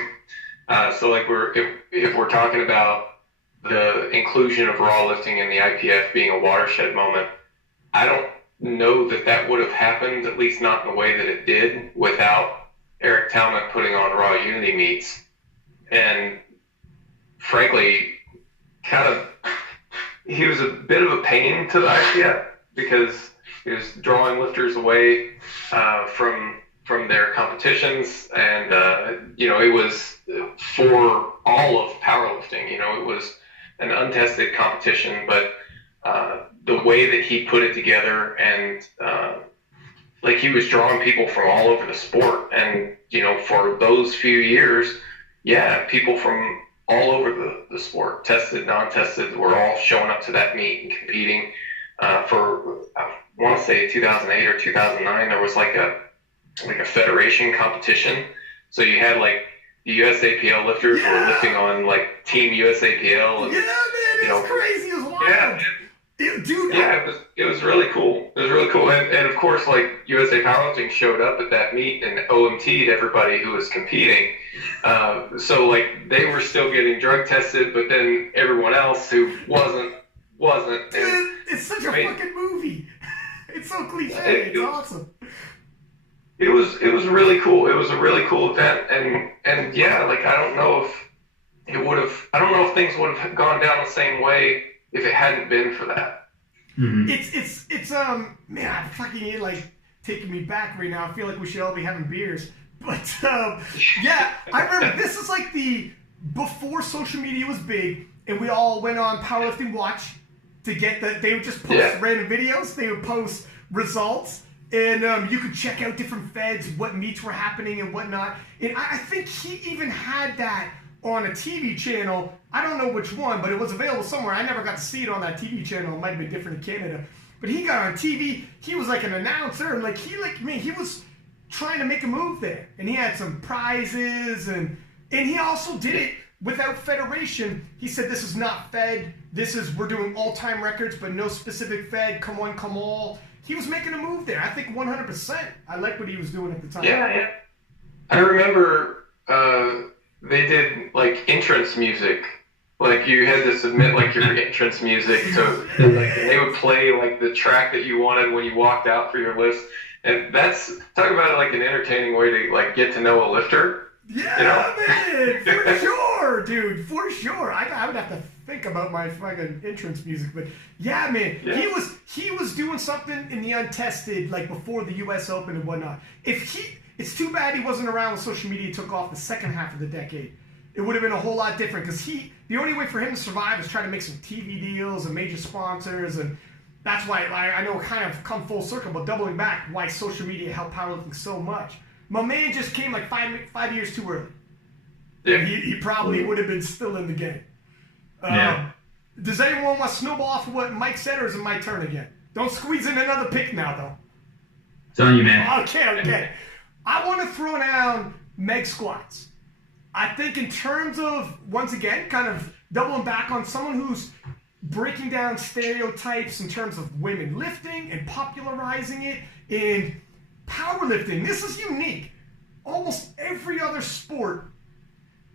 So like if we're talking about the inclusion of raw lifting in the IPF being a watershed moment, I don't know that would have happened, at least not in the way that it did, without Eric Talmadge putting on Raw Unity meets. And frankly, he was a bit of a pain to the IPF because he was drawing lifters away from from their competitions, and you know, it was for all of powerlifting. You know, it was an untested competition, but the way that he put it together, and like, he was drawing people from all over the sport, and you know, for those few years, yeah, people from all over the sport, tested, non-tested, were all showing up to that meet and competing. For I want to say 2008 or 2009, there was like a federation competition. So you had like the USAPL lifters were lifting on like Team USAPL. And, yeah, man, it was crazy. It was wild. Yeah. Dude, yeah, it was really cool. It was really cool, and of course, like, USA Powerlifting showed up at that meet and OMT'd everybody who was competing. So like, they were still getting drug tested, but then everyone else who wasn't. Dude, And, it's such a fucking movie. It's so cliche. It's awesome. It was really cool. It was a really cool event, and yeah, like, I don't know if things would have gone down the same way if it hadn't been for that. Mm-hmm. It's man, fucking like taking me back right now. I feel like we should all be having beers. But yeah, I remember this is like before social media was big, and we all went on Powerlifting Watch to get they would just post random videos. They would post results, and you could check out different feds, what meets were happening and whatnot. And I think he even had that on a TV channel. I don't know which one, but it was available somewhere. I never got to see it on that TV channel. It might have been different in Canada. But he got on TV. He was like an announcer, and like he was trying to make a move there. And he had some prizes, and he also did it without federation. He said, this is not fed. We're doing all-time records, but no specific fed. Come one, come all. He was making a move there. I think 100%. I like what he was doing at the time. Yeah. I remember they did like entrance music. Like, you had to submit like your entrance music to, like, and they would play like the track that you wanted when you walked out for your list. And that's, talk about like an entertaining way to like get to know a lifter. Yeah, you know? Man, for sure, dude, for sure. I would have to think about my fucking entrance music, but yeah, man, he was doing something in the untested, like before the U.S. Open and whatnot. It's too bad he wasn't around when social media took off the second half of the decade. It would have been a whole lot different, because the only way for him to survive is try to make some TV deals and major sponsors, and that's why I know it kind of come full circle, but doubling back, why social media helped powerlifting so much. My man just came like 5 years too early. Yeah. He probably would have been still in the game. Does anyone want to snowball off of what Mike said, or is it my turn again? Don't squeeze in another pick now, though. It's on you, man. Okay. I want to throw down Meg squats. I think in terms of, once again, kind of doubling back on someone who's breaking down stereotypes in terms of women lifting and popularizing it in powerlifting. This is unique. Almost every other sport,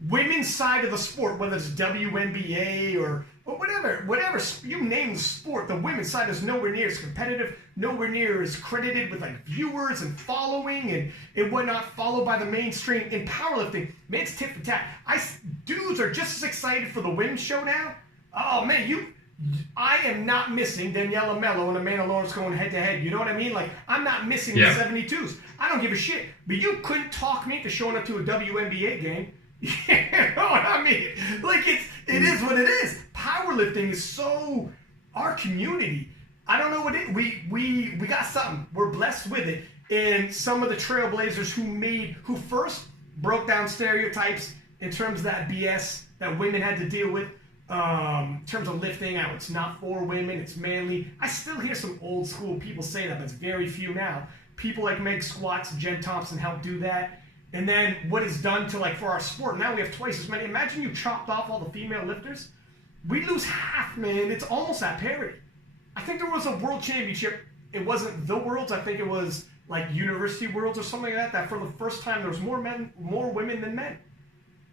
women's side of the sport, whether it's WNBA or whatever, you name the sport, the women's side is nowhere near as competitive, nowhere near as credited with like viewers and following and whatnot, followed by the mainstream. In powerlifting, man, it's tit for tat. Dudes are just as excited for the women's showdown. Oh man, I am not missing Daniela Mello and Amanda Lawrence going head to head. You know what I mean? Like, I'm not missing the 72s. I don't give a shit. But you couldn't talk me into showing up to a WNBA game. You know what I mean? Like, it is what it is. Powerlifting is so our community. I don't know what it is. We got something. We're blessed with it. And some of the trailblazers who first broke down stereotypes in terms of that BS that women had to deal with. In terms of lifting, how it's not for women, it's manly. I still hear some old school people say that, but it's very few now. People like Meg Squats, Jen Thompson helped do that. And then what is done to, like, for our sport, now we have twice as many. Imagine you chopped off all the female lifters. We lose half, man. It's almost at parity. I think there was a world championship. It wasn't the Worlds. I think it was like University Worlds or something like that for the first time there was more women than men.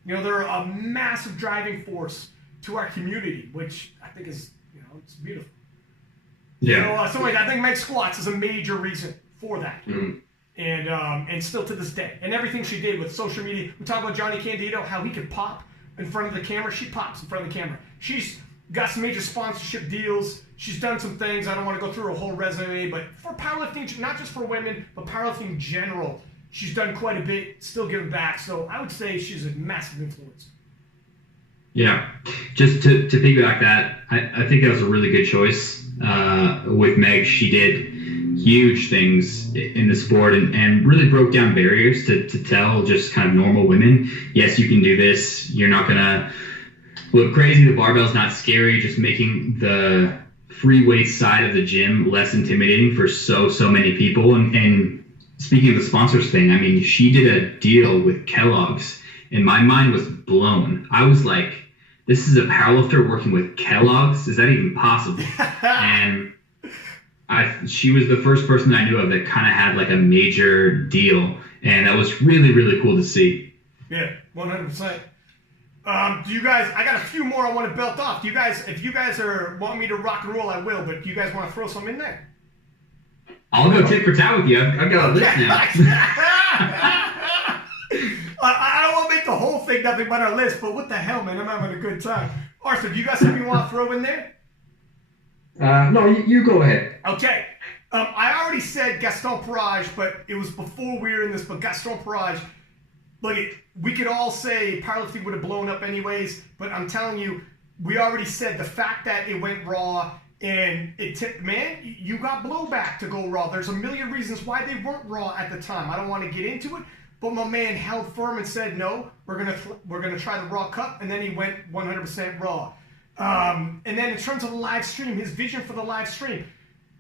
You know, they're a massive driving force to our community, which I think is, it's beautiful. Yeah. So I think Meg Squats is a major reason for that. Mm-hmm. And still to this day. And everything she did with social media. We talk about Johnny Candido, how he could pop in front of the camera. She pops in front of the camera. She's got some major sponsorship deals. She's done some things. I don't want to go through her whole resume, but for powerlifting, not just for women, but powerlifting in general, She's done quite a bit, still giving back. So I would say she's a massive influence. Yeah, just to piggyback that, I think that was a really good choice with Meg. She did huge things in the sport and really broke down barriers to tell just kind of normal women, yes, you can do this. You're not going to look crazy. The barbell's not scary. Just making the free weight side of the gym less intimidating for so many people. And speaking of the sponsors thing, I mean, she did a deal with Kellogg's and my mind was blown. I was like, this is a powerlifter working with Kellogg's? Is that even possible? And she was the first person that I knew of that kind of had like a major deal. And that was really, really cool to see. Yeah, 100%. Do you guys, I got a few more I want to belt off. Do you guys, if you guys want me to rock and roll, I will, but do you guys want to throw some in there? I'll go tit for tat with you. I've got a list now. I don't want to make the whole thing nothing but our list, but what the hell, man? I'm having a good time. Arthur, do you guys something you want to throw in there? No, you go ahead. Okay. I already said Gaston Parage, but it was before we were in this, but Gaston Parage, look, we could all say powerlifting would have blown up anyways, but I'm telling you, we already said the fact that it went raw and it tipped, man, you got blowback to go raw. There's a million reasons why they weren't raw at the time. I don't want to get into it, but my man held firm and said, no, we're gonna try the raw cup, and then he went 100% raw. And then in terms of the live stream, his vision for the live stream,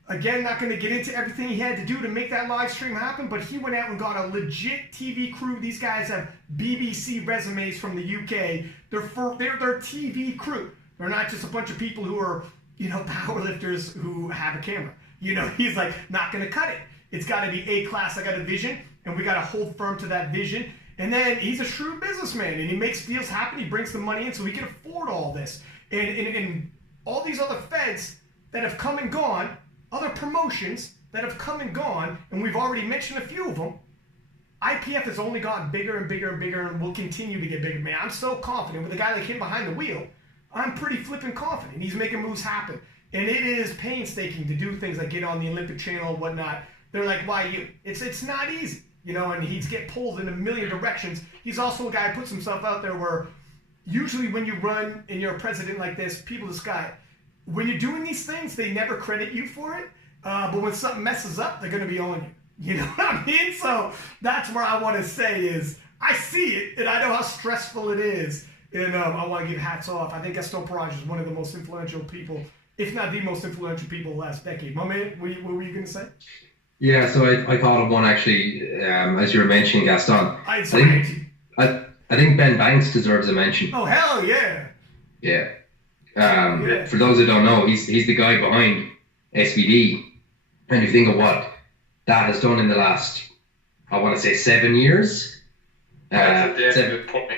again, not going to get into everything he had to do to make that live stream happen, but he went out and got a legit TV crew. These guys have BBC resumes from the UK. They're TV crew. They're not just a bunch of people who are, powerlifters who have a camera. He's like, not going to cut it. It's got to be A-class. I got a vision, and we got to hold firm to that vision. And then he's a shrewd businessman, and he makes deals happen. He brings the money in so he can afford all this. And all these other feds that have come and gone, other promotions that have come and gone, and we've already mentioned a few of them, IPF has only gotten bigger and bigger and bigger and will continue to get bigger. Man, I'm so confident with a guy like him behind the wheel. I'm pretty flipping confident. He's making moves happen. And it is painstaking to do things like get on the Olympic channel and whatnot. They're like, why you? It's not easy, and he's get pulled in a million directions. He's also a guy who puts himself out there where usually when you run and you're a president like this, people just when you're doing these things, they never credit you for it. But when something messes up, they're going to be on you. You know what I mean? So that's where I want to say is I see it, and I know how stressful it is. And I want to give hats off. I think Gaston Parage is one of the most influential people, if not the most influential people of the last decade. My man, what were you going to say? Yeah, so I thought of one actually, as you were mentioning Gaston. I think Ben Banks deserves a mention. Oh, hell yeah. Yeah. For those that don't know, he's the guy behind SBD. And you think of what that has done in the last, I want to say 7 years. That's a damn good point.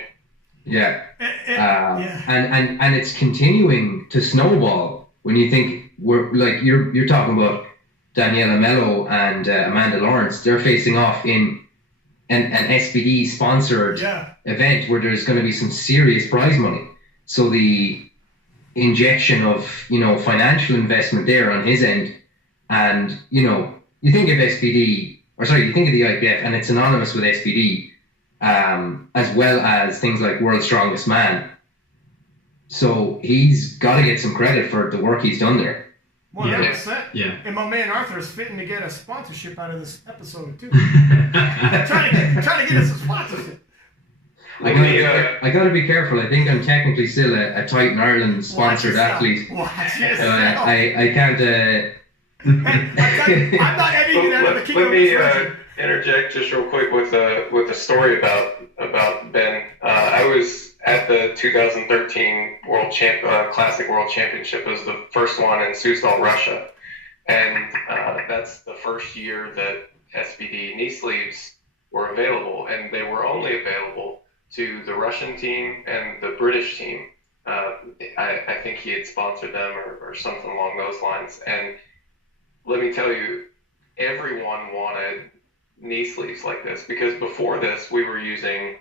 Yeah. And it's continuing to snowball when you think you're talking about Daniela Mello and Amanda Lawrence. They're facing off in an SBD sponsored event where there's going to be some serious prize money. So the injection of financial investment there on his end, and you think of SBD, you think of the IPF, and it's synonymous with SBD, as well as things like World's Strongest Man. So he's got to get some credit for the work he's done there. 100%. Yeah. And my man Arthur is fitting to get a sponsorship out of this episode too. trying to get us a sponsorship. I gotta be careful. I think I'm technically still a Titan Ireland sponsored athlete. I can't. I'm not editing out of the kingdom. Let me interject just real quick with a story about Ben. I was at the 2013 Classic World Championship. It was the first one in Suzdal, Russia, and that's the first year that SBD knee sleeves were available, and they were only available to the Russian team and the British team. I think he had sponsored them or something along those lines. And let me tell you, everyone wanted knee sleeves like this, because before this we were using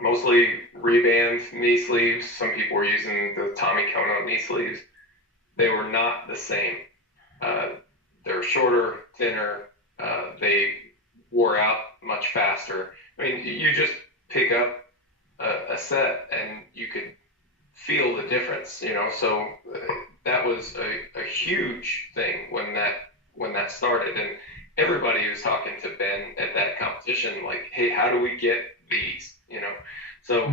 mostly reband knee sleeves. Some people were using the Tommy Kono knee sleeves. They were not the same. They're shorter, thinner. They wore out much faster. I mean, you just pick up a set and you could feel the difference, you know. So that was a huge thing when that started, and everybody was talking to Ben at that competition, like, hey, how do we get these, you know? So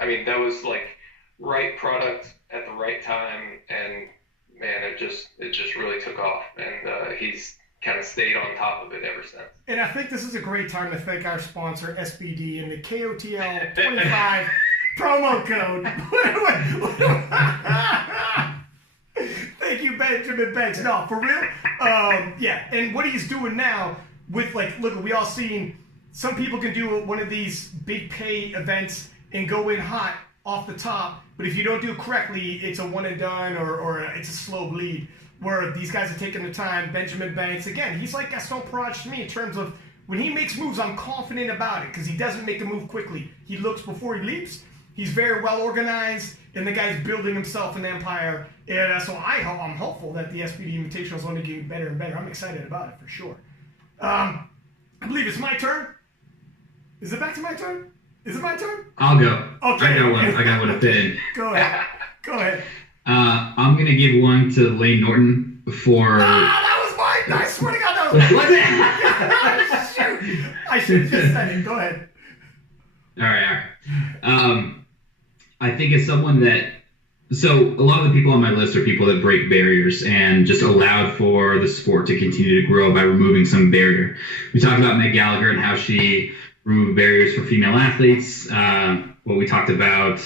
I mean, that was like right product at the right time, and man, it just really took off, and he's kind of stayed on top of it ever since. And I think this is a great time to thank our sponsor, SBD, and the KOTL 25 promo code. Thank you, Benjamin Banks. No, for real. Yeah, and what he's doing now with, like, look, we all seen some people can do one of these big pay events and go in hot off the top, but if you don't do it correctly, it's a one and done, or it's a slow bleed. Where these guys are taking the time. Benjamin Banks, again, he's like Gaston Parage to me in terms of when he makes moves, I'm confident about it because he doesn't make a move quickly. He looks before he leaps. He's very well organized, and the guy's building himself an empire. And so I'm hopeful that the SBD Invitational is only getting better and better. I'm excited about it for sure. I believe it's my turn. Is it back to my turn? Is it my turn? I'll go. Okay. I got one to fit in. Go ahead. I'm going to give one to Lane Norton for... that was mine! I swear to God, that was mine! Shoot! I should have just said it. Go ahead. All right. I think it's someone that... So a lot of the people on my list are people that break barriers and just allowed for the sport to continue to grow by removing some barrier. We talked about Meg Gallagher and how she removed barriers for female athletes. We talked about...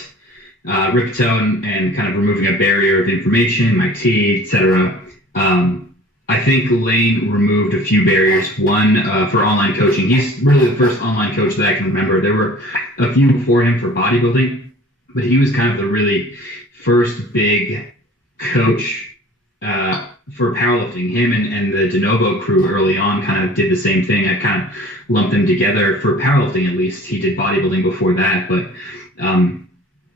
Ripto and kind of removing a barrier of information, Mike T, etc. I think Lane removed a few barriers. One, for online coaching. He's really the first online coach that I can remember. There were a few before him for bodybuilding, but he was kind of the really first big coach for powerlifting. Him and the De Novo crew early on kind of did the same thing. I kind of lumped them together for powerlifting, at least. He did bodybuilding before that, but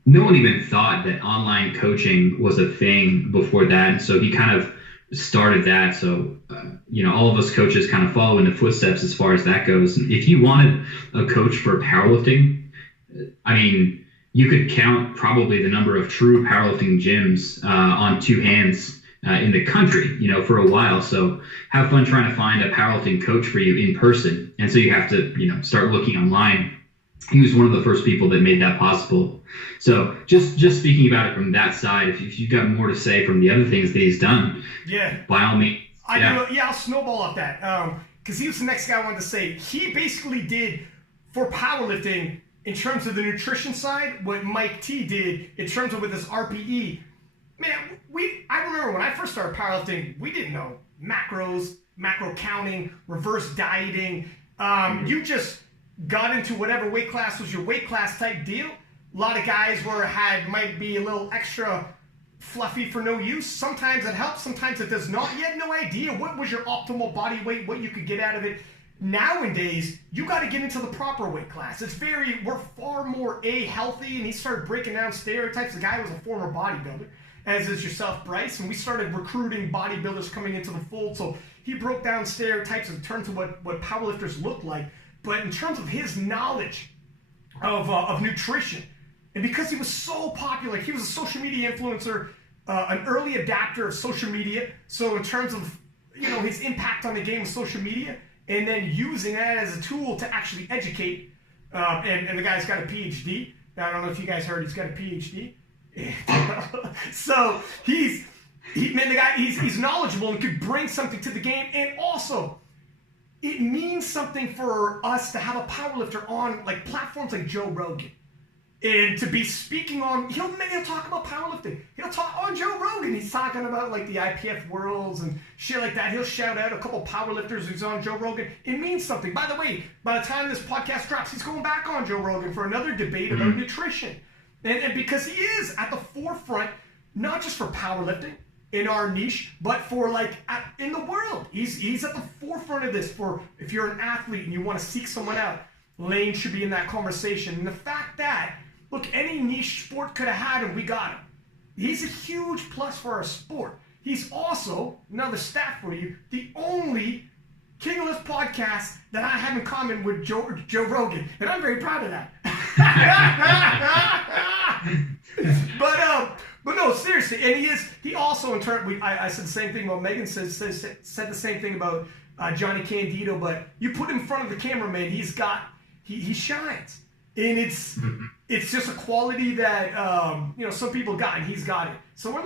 no one even thought that online coaching was a thing before that. And so he kind of started that. So, all of us coaches kind of follow in the footsteps as far as that goes. If you wanted a coach for powerlifting, I mean, you could count probably the number of true powerlifting gyms on two hands in the country, for a while. So have fun trying to find a powerlifting coach for you in person. And so you have to, start looking online. He was one of the first people that made that possible. So just speaking about it from that side, if you've got more to say from the other things that he's done, by all means. I'll snowball off that. Because he was the next guy I wanted to say. He basically did, for powerlifting, in terms of the nutrition side, what Mike T did in terms of with his RPE. Man, I remember when I first started powerlifting, we didn't know macros, macro counting, reverse dieting. You just got into whatever weight class was your weight class type deal. A lot of guys might be a little extra fluffy for no use. Sometimes it helps, sometimes it does not. You had no idea what was your optimal body weight, what you could get out of it. Nowadays, you got to get into the proper weight class. We're far more healthy, and he started breaking down stereotypes. The guy was a former bodybuilder, as is yourself, Bryce, and we started recruiting bodybuilders coming into the fold. So he broke down stereotypes in terms of what powerlifters look like. But in terms of his knowledge of nutrition, and because he was so popular, he was a social media influencer, an early adapter of social media. So in terms of his impact on the game of social media, and then using that as a tool to actually educate, and the guy's got a PhD. Now, I don't know if you guys heard he's got a PhD. So he's knowledgeable and could bring something to the game, and also it means something for us to have a powerlifter on like platforms like Joe Rogan, and to be speaking on, he'll talk about powerlifting. He'll talk on Joe Rogan. He's talking about like the IPF worlds and shit like that. He'll shout out a couple powerlifters who's on Joe Rogan. It means something. By the way, by the time this podcast drops, he's going back on Joe Rogan for another debate about nutrition. And because he is at the forefront, not just for powerlifting in our niche, but for in the world. He's at the forefront of this. For if you're an athlete and you want to seek someone out, Lane should be in that conversation. And the fact that, look, any niche sport could have had him, we got him. He's a huge plus for our sport. He's also, another stat for you, the only King of List podcast that I have in common with Joe Rogan, and I'm very proud of that. But no, seriously, and he also in turn, I said the same thing about Megan said the same thing about Johnny Candido, but you put him in front of the camera, man, he shines, and it's just a quality that some people got, and he's got it. So we're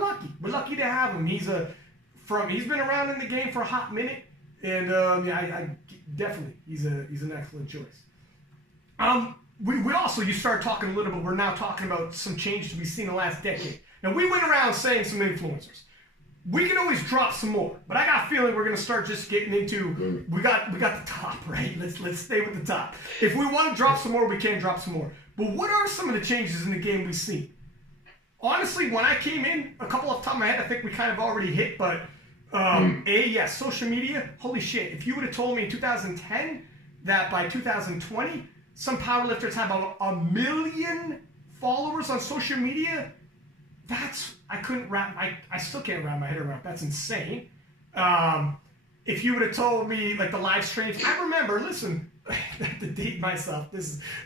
lucky to have him. He's been around in the game for a hot minute, and I definitely he's an excellent choice. We also, you start talking a little bit, we're now talking about some changes we've seen in the last decade. Now, we went around saying some influencers. We can always drop some more, but I got a feeling we're going to start just getting into, we got the top, right? Let's stay with the top. If we want to drop some more, we can drop some more. But what are some of the changes in the game we've seen? Honestly, when I came in, a couple off the top of my head, I think we kind of already hit, but social media, holy shit. If you would have told me in 2010 that by 2020, some powerlifters have about 1 million followers on social media, I still can't wrap my head around. That's insane. If you would have told me, like, the live streams, I remember, listen, I have to date myself,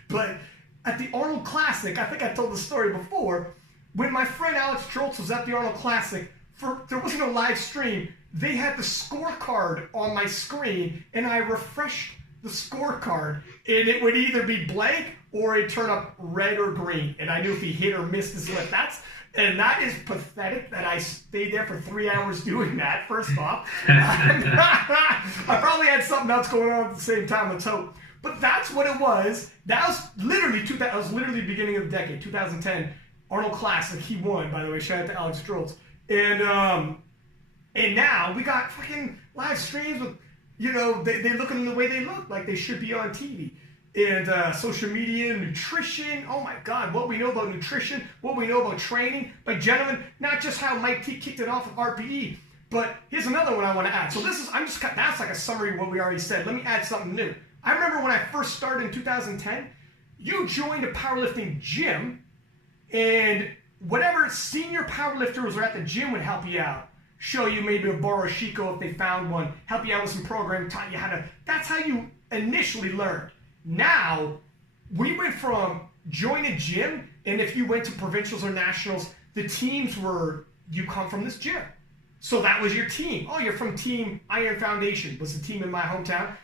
but at the Arnold Classic, I think I told the story before, when my friend Alex Troltz was at the Arnold Classic, there wasn't a live stream, they had the scorecard on my screen, and I refreshed the scorecard, and it would either be blank or it'd turn up red or green, and I knew if he hit or missed his lift. That is pathetic that I stayed there for 3 hours doing that, first off. I probably had something else going on at the same time, let's hope. But that's what it was. That was literally the beginning of the decade, 2010, Arnold Classic. He won, by the way. Shout out to Alex Stroltz. And now we got fucking live streams with, they look in the way they look, like they should be on TV. And social media, nutrition, oh my God, what we know about nutrition, what we know about training. But gentlemen, not just how Mike T kicked it off with RPE, but here's another one I want to add. So that's like a summary of what we already said. Let me add something new. I remember when I first started in 2010, you joined a powerlifting gym, and whatever senior powerlifters were at the gym would help you out. Show you maybe a bar or Chico if they found one, help you out with some programming, taught you that's how you initially learned. Now, we went from join a gym, and if you went to provincials or nationals, the teams were, you come from this gym. So that was your team. Oh, you're from Team Iron Foundation, was the team in my hometown.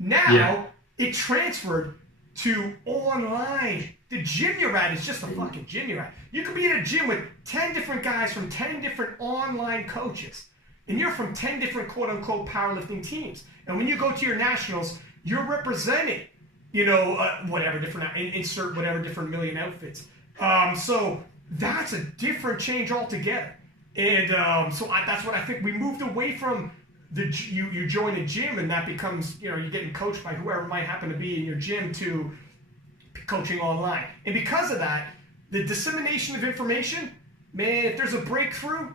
Now, it transferred to online. The gym you're at is just a fucking gym you're at. You could be in a gym with 10 different guys from 10 different online coaches, and you're from 10 different quote-unquote powerlifting teams. And when you go to your nationals, you're representing, whatever different, insert whatever different million outfits. So that's a different change altogether. And that's what I think. We moved away from you join a gym and that becomes, you're getting coached by whoever might happen to be in your gym, to coaching online. And because of that, the dissemination of information, man, if there's a breakthrough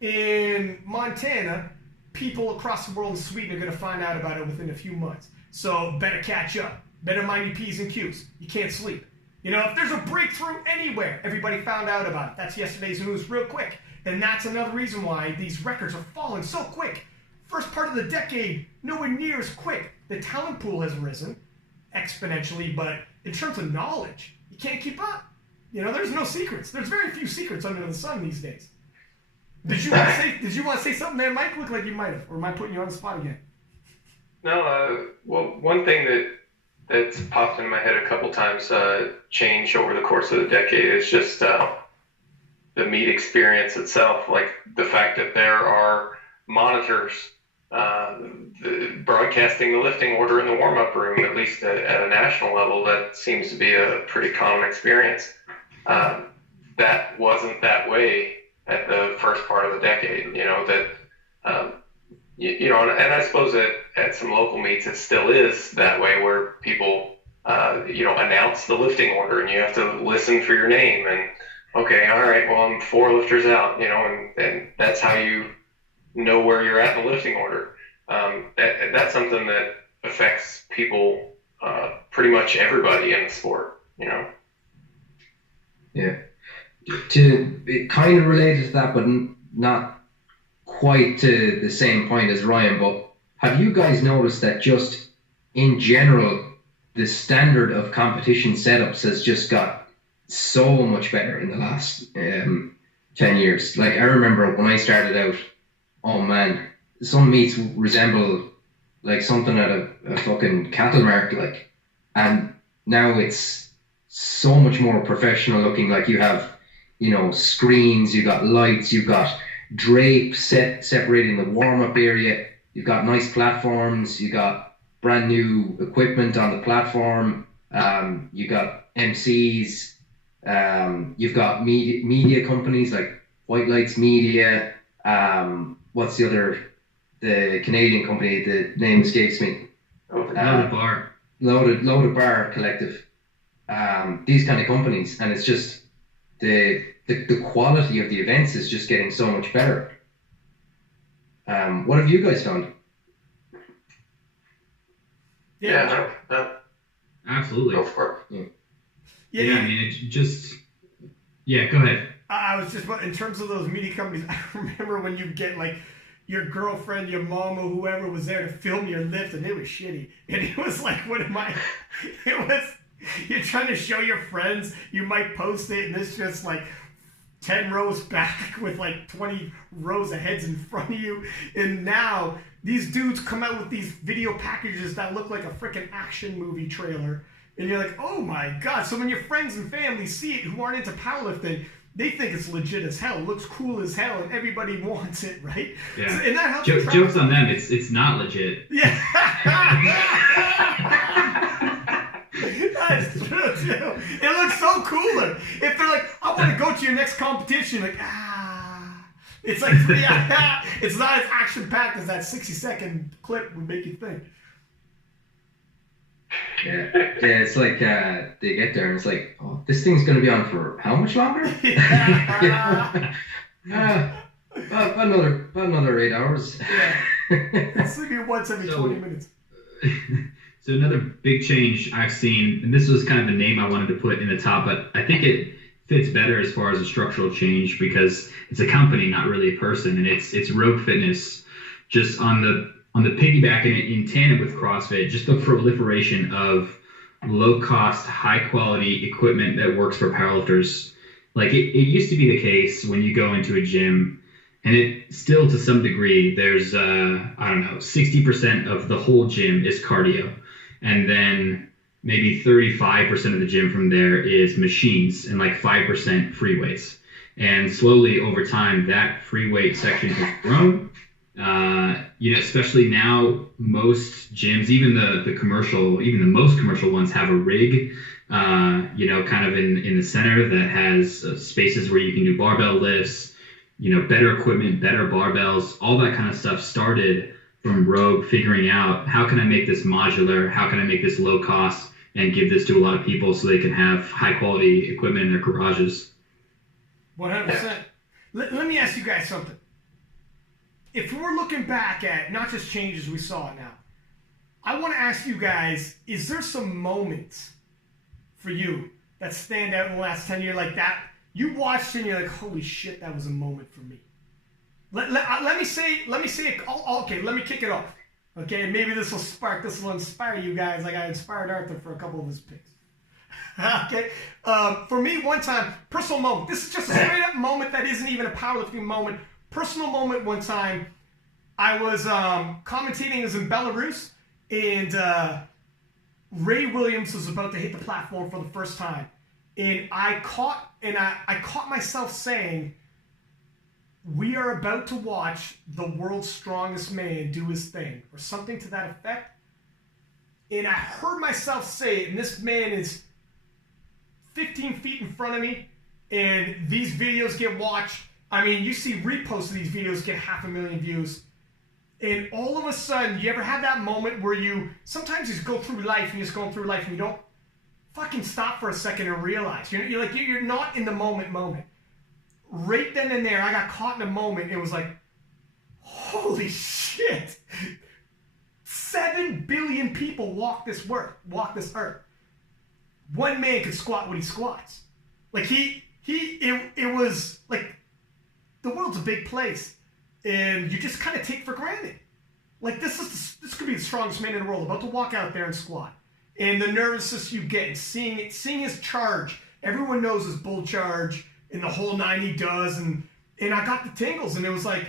in Montana, people across the world in Sweden are going to find out about it within a few months. So better catch up. Better mind your P's and Q's. You can't sleep. If there's a breakthrough anywhere, everybody found out about it. That's yesterday's news real quick. And that's another reason why these records are falling so quick. First part of the decade, nowhere near as quick. The talent pool has risen exponentially, but in terms of knowledge, you can't keep up. There's no secrets. There's very few secrets under the sun these days. Did you want to say something there, Mike? Looked like you might have. Or am I putting you on the spot again? No, well, one thing that's popped in my head a couple times, changed over the course of the decade is just the meet experience itself. Like the fact that there are monitors broadcasting the lifting order in the warm-up room, at least at a national level. That seems to be a pretty common experience. That wasn't that way at the first part of the decade, and I suppose at some local meets it still is that way, where people, announce the lifting order and you have to listen for your name and, okay, all right, well, I'm 4 lifters out, and that's how you know where you're at in the lifting order. That's something that affects people, pretty much everybody in the sport, Yeah. It kind of related to that, but not quite to the same point as Ryan, but have you guys noticed that just in general, the standard of competition setups has just got so much better in the last 10 years? Like, I remember when I started out, oh man, some meets resemble like something at a fucking cattle market, like, and now it's so much more professional looking. Like, you have, you know, screens, you got lights, you've got drape separating the warm-up area, you've got nice platforms, you got brand new equipment on the platform, you got MCs, you've got media companies like White Lights Media, what's the Canadian company, the name escapes me. Loaded Bar. Loaded Bar Collective. These kind of companies, and it's just the quality of the events is just getting so much better. What have you guys found? Yeah, no. Absolutely. Go for it. Yeah, I mean, it just... Yeah, go ahead. I was just, in terms of those media companies, I remember when you get, like, your girlfriend, your mom, or whoever was there to film your lift, and it was shitty. And it was like, you're trying to show your friends, you might post it, and it's just like 10 rows back with like 20 rows of heads in front of you. And now these dudes come out with these video packages that look like a freaking action movie trailer. And you're like, oh my God. So when your friends and family see it who aren't into powerlifting, they think it's legit as hell. It looks cool as hell, and everybody wants it, right? Yeah. So, and that helps. Jokes on them. It's not legit. Yeah. That's true too. It looks so cooler. If they're like, I want to go to your next competition, like, it's like, yeah, it's not as action packed as that 60-second clip would make you think. Yeah, it's like they get there and it's like, oh, this thing's going to be on for how much longer? About another 8 hours. Yeah. Sleeping once every 20 minutes. So another big change I've seen, and this was kind of the name I wanted to put in the top, but I think it fits better as far as a structural change because it's a company, not really a person, and it's Rogue Fitness. Just on the piggyback in tandem with CrossFit, just the proliferation of low-cost, high-quality equipment that works for powerlifters. Like it used to be the case when you go into a gym, and it still to some degree, there's, 60% of the whole gym is cardio. And then maybe 35% of the gym from there is machines and like 5% free weights. And slowly over time, that free weight section has grown. Especially now, most gyms, even the commercial, even the most commercial ones have a rig, kind of in the center that has spaces where you can do barbell lifts, better equipment, better barbells, all that kind of stuff started from Rogue figuring out how can I make this modular, how can I make this low cost and give this to a lot of people so they can have high quality equipment in their garages. 100%. Let me ask you guys something. If we're looking back at not just changes we saw now, I want to ask you guys, is there some moments for you that stand out in the last 10 years like that? You watched and you're like, holy shit, that was a moment for me. Let me say, okay, let me kick it off. Okay, maybe this will inspire you guys like I inspired Arthur for a couple of his picks. Okay, for me, one time, personal moment. This is just a straight up moment that isn't even a powerlifting moment. Personal moment one time, I was commentating as in Belarus, and Ray Williams was about to hit the platform for the first time. And I caught myself saying, we are about to watch the world's strongest man do his thing, or something to that effect. And I heard myself say it, and this man is 15 feet in front of me, and these videos get watched. I mean, you see reposts of these videos get 500,000 views. And all of a sudden, you ever have that moment where sometimes you just go through life, and you're just going through life, and you don't fucking stop for a second and realize. You're not in the moment. Right then and there, I got caught in a moment. It was like, holy shit. 7 billion people walk this earth. One man could squat what he squats. Like it was like, the world's a big place, and you just kind of take for granted. like this could be the strongest man in the world, about to walk out there and squat. And the nervousness you get, seeing his charge. Everyone knows his bull charge and the whole 9 he does. And I got the tingles, and it was like,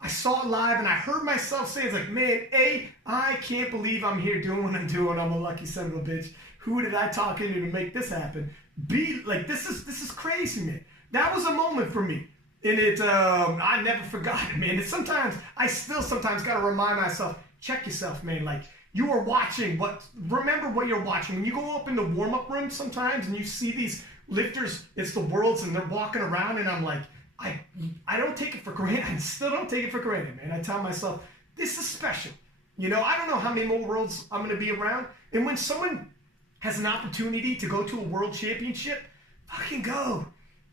I saw it live and I heard myself say, it's like, man, A, I can't believe I'm here doing what I'm doing. I'm a lucky son of a bitch. Who did I talk into to make this happen? B, like, this is crazy, man. That was a moment for me. And I never forgot it, man. And sometimes, I still sometimes got to remind myself, check yourself, man. Like, you are watching remember what you're watching. When you go up in the warm-up room sometimes and you see these lifters, it's the world's, and they're walking around, and I'm like, I don't take it for granted. I still don't take it for granted, man. I tell myself, this is special. You know, I don't know how many more worlds I'm going to be around. And when someone has an opportunity to go to a world championship, fucking go.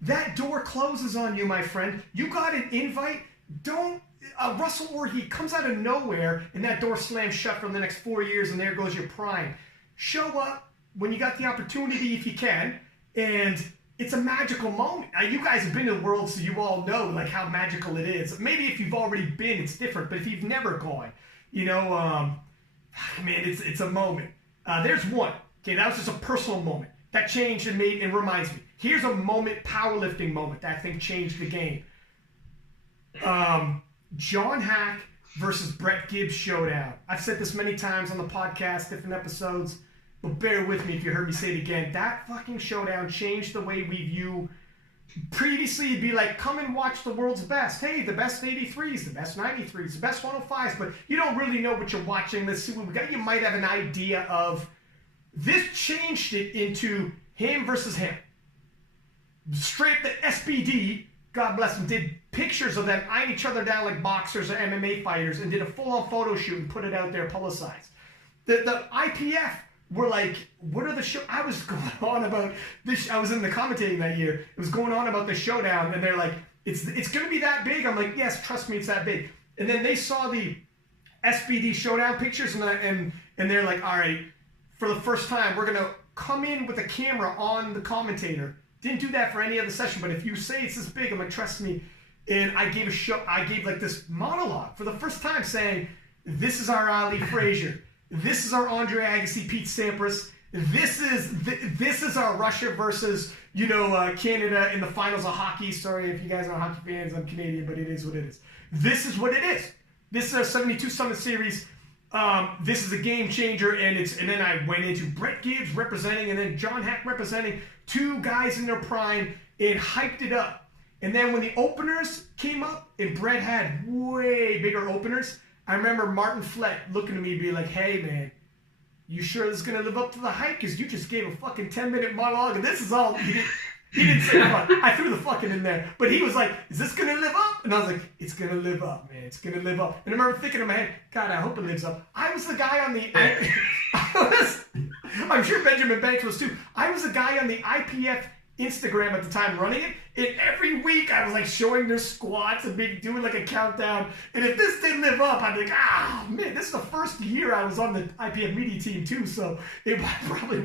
That door closes on you, my friend. You got an invite. Don't, Russell Orhe comes out of nowhere and that door slams shut for the next 4 years, and there goes your prime. Show up when you got the opportunity if you can, and it's a magical moment. Now, you guys have been to the world, so you all know like how magical it is. Maybe if you've already been, it's different, but if you've never gone, you know, man, it's a moment. There's one. Okay, that was just a personal moment that changed and reminds me. Here's a moment, powerlifting moment that I think changed the game. John Hack versus Brett Gibbs showdown. I've said this many times on the podcast, different episodes, but bear with me if you heard me say it again. That fucking showdown changed the way we view. Previously, it'd be like, come and watch the world's best. Hey, the best 83s, the best 93s, the best 105s, but you don't really know what you're watching. Let's see what we got. You might have an idea of. This changed it into him versus him. Straight the SBD, God bless them, did pictures of them eyeing each other down like boxers or MMA fighters, and did a full-on photo shoot and put it out there, publicized. The IPF were like, what are the show? I was going on about this. I was in the commentating that year. It was going on about the showdown, and they're like, it's going to be that big. I'm like, yes, trust me, it's that big. And then they saw the SBD showdown pictures, and they're like, all right, for the first time, we're going to come in with a camera on the commentator. Didn't do that for any other session, but if you say it's this big, I'm like, trust me. And I gave like this monologue for the first time saying, this is our Ali Frazier. This is our Andre Agassi, Pete Sampras. This is our Russia versus, Canada in the finals of hockey. Sorry if you guys aren't hockey fans, I'm Canadian, but it is what it is. This is what it is. This is our 72 Summit Series. This is a game changer, and then I went into Brett Gibbs representing, and then John Hack representing, two guys in their prime, and hyped it up. And then when the openers came up, and Brett had way bigger openers, I remember Martin Flett looking at me and being like, hey man, you sure this is going to live up to the hype? Because you just gave a fucking 10-minute monologue, and this is all, he didn't say fuck. I threw the fucking in there. But he was like, is this going to live up? And I was like, it's going to live up, man. It's going to live up. And I remember thinking in my head, God, I hope it lives up. I was the guy on the... I'm sure Benjamin Banks was too. I was the guy on the IPF Instagram at the time running it. And every week I was like showing their squats and doing like a countdown. And if this didn't live up, I'd be like, man, this is the first year I was on the IPF media team too. So it probably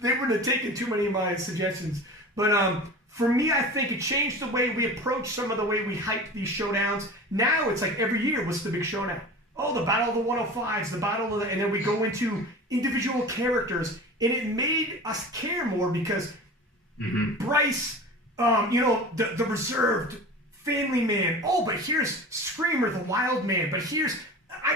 they wouldn't have taken too many of my suggestions. But for me, I think it changed the way we approach some of the way we hype these showdowns. Now it's like every year, what's the big showdown? Oh, the Battle of the 105s, the Battle of the... And then we go into individual characters. And it made us care more because Bryce, the reserved family man. Oh, but here's Screamer, the wild man. But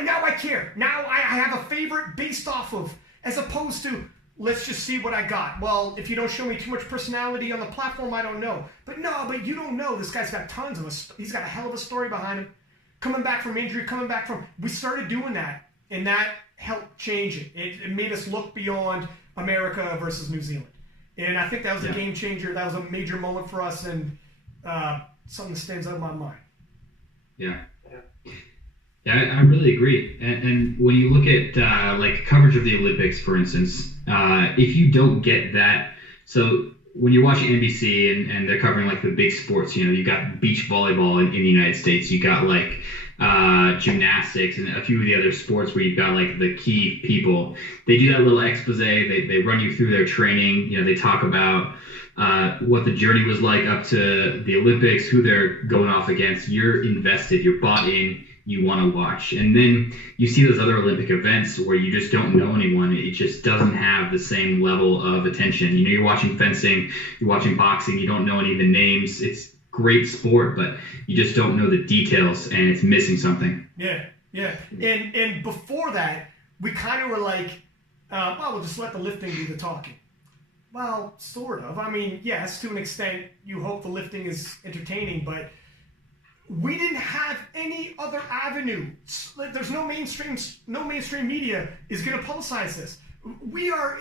now I care. Now I have a favorite based off of... As opposed to... Let's just see what I got. Well, if you don't show me too much personality on the platform, I don't know. But you don't know. This guy's got he's got a hell of a story behind him. Coming back from injury, we started doing that, and that helped change it. It made us look beyond America versus New Zealand. And I think that was a game changer. That was a major moment for us, and something that stands out in my mind. Yeah. Yeah, I really agree. And when you look at like coverage of the Olympics, for instance, if you don't get that, so when you're watching NBC and they're covering like the big sports, you got beach volleyball in the United States, you got like gymnastics and a few of the other sports where you've got like the key people. They do that little expose. They run you through their training. They talk about what the journey was like up to the Olympics, who they're going off against. You're invested. You're bought in. you want to watch. And then you see those other Olympic events where you just don't know anyone. It just doesn't have the same level of attention. You know, you're watching fencing, you're watching boxing, you don't know any of the names. It's great sport, but you just don't know the details, and it's missing something. Yeah. And before that, we kind of were like, well, we'll just let the lifting do the talking. Well, sort of. I mean, yes, to an extent, you hope the lifting is entertaining, but we didn't have any other avenue. There's no mainstream media is going to publicize this. We are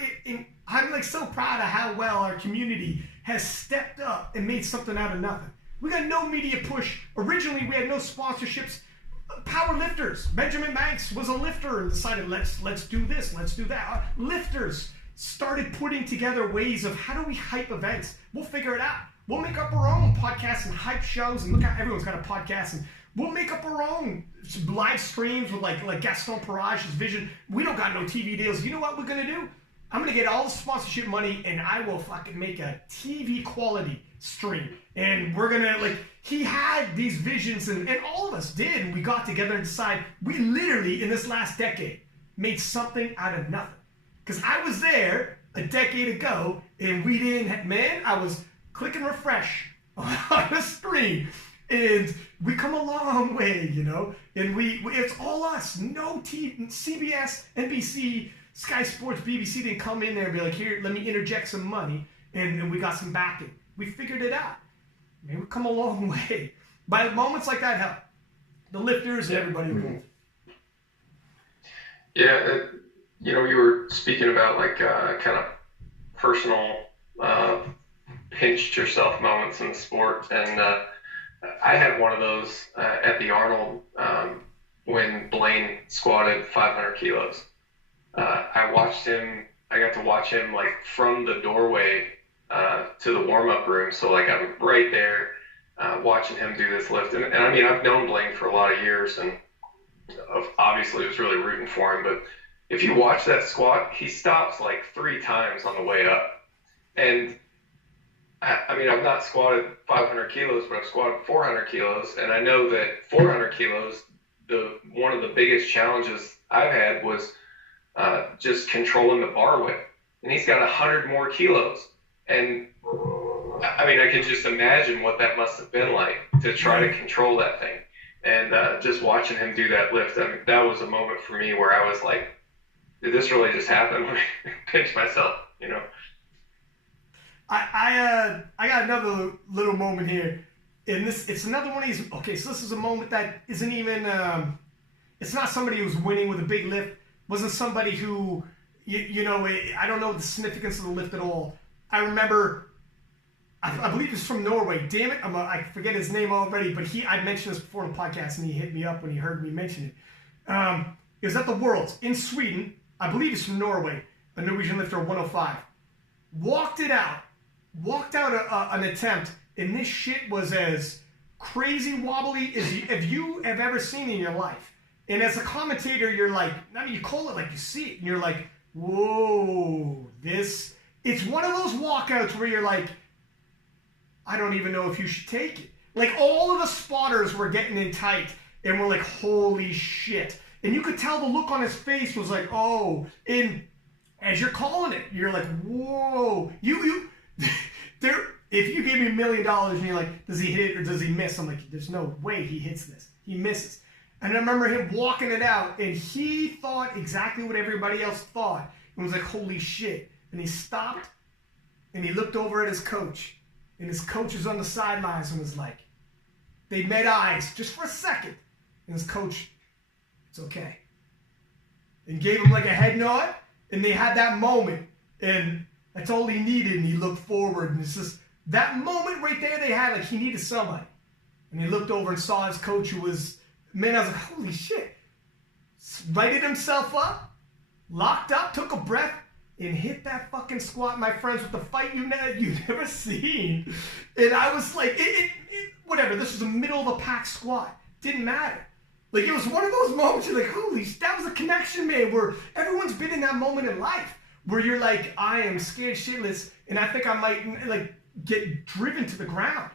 I'm like so proud of how well our community has stepped up and made something out of nothing. We got no media push. Originally, we had no sponsorships. Power lifters. Benjamin Banks was a lifter and decided, let's do this, let's do that. Lifters started putting together ways of how do we hype events. We'll figure it out. We'll make up our own podcasts and hype shows. And look how everyone's got a podcast. And we'll make up our own live streams with like Gaston Parage's vision. We don't got no TV deals. You know what we're going to do? I'm going to get all the sponsorship money and I will fucking make a TV quality stream. And we're going to, he had these visions and all of us did. And we got together and decided we literally, in this last decade, made something out of nothing. Because I was there a decade ago and we didn't, I was clicking refresh on the screen. And we come a long way, you know. And it's all us. No CBS, NBC, Sky Sports, BBC didn't come in there and be like, here, let me interject some money, and we got some backing. We figured it out. I mean, we've come a long way. By moments like that help. The lifters and everybody involved. Yeah, you were speaking about kind of personal pinch yourself moments in the sport, and I had one of those at the Arnold when Blaine squatted 500 kilos. I got to watch him from the doorway to the warm-up room. So I'm right there watching him do this lift. And I mean, I've known Blaine for a lot of years and obviously was really rooting for him. But if you watch that squat, he stops 3 times on the way up. And I mean, I've not squatted 500 kilos, but I've squatted 400 kilos. And I know that 400 kilos, one of the biggest challenges I've had was just controlling the bar weight, and he's got 100 more kilos. And I mean, I can just imagine what that must have been like to try to control that thing. And just watching him do that lift, I mean, that was a moment for me where I was like, did this really just happen? I pinched myself, you know. I got another little moment here. And it's another one of these, okay, so this is a moment that isn't even, it's not somebody who's winning with a big lift. Wasn't somebody who, I don't know the significance of the lift at all. I remember, I believe he's from Norway. Damn it, I forget his name already, but I mentioned this before in the podcast, and he hit me up when he heard me mention it. It was at the Worlds in Sweden. I believe he's from Norway, a Norwegian lifter, 105. Walked out an attempt, and this shit was as crazy wobbly as if you have ever seen in your life. And as a commentator, you're like, you call it like you see it. And you're like, whoa, it's one of those walkouts where you're like, I don't even know if you should take it. All of the spotters were getting in tight and we're like, holy shit. And you could tell the look on his face was like, oh, and as you're calling it, you're like, whoa, if you gave me $1 million and you're like, does he hit it or does he miss? I'm like, there's no way he hits this. He misses. And I remember him walking it out, and he thought exactly what everybody else thought. And was like, holy shit. And he stopped, and he looked over at his coach. And his coach was on the sidelines and was like, they met eyes just for a second. And his coach, it's okay. And gave him a head nod, and they had that moment. And that's all he needed, and he looked forward. And it's just that moment right there they had, he needed somebody. And he looked over and saw his coach who was... Man, I was like, holy shit. Righted himself up, locked up, took a breath, and hit that fucking squat, my friends, with the fight you've never seen. And I was like, whatever, this was a middle of the pack squat. Didn't matter. It was one of those moments you're like, holy, that was a connection, man, where everyone's been in that moment in life where you're like, I am scared shitless, and I think I might, get driven to the ground,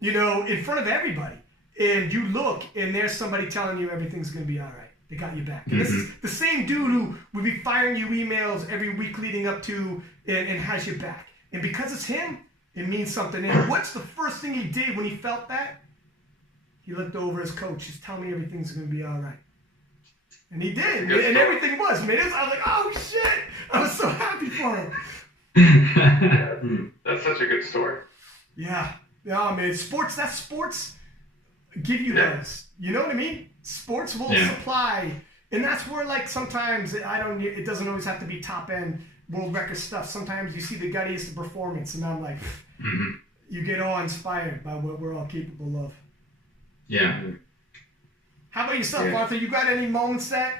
in front of everybody. and you look and there's somebody telling you everything's going to be all right. They got you back. And this is the same dude who would be firing you emails every week leading up to and has you back. And because it's him, it means something. And what's the first thing he did when he felt that? He looked over his coach. He's telling me everything's going to be all right. And he did. And everything was, man. I was like, oh, shit. I was so happy for him. That's such a good story. Yeah. Yeah, man. Sports give you those. You know what I mean? Sports will supply. And that's where, like, sometimes it doesn't always have to be top end world record stuff. Sometimes you see the guttiest performance, and I'm like, you get all inspired by what we're all capable of. Yeah. How about yourself, Arthur? You got any moments that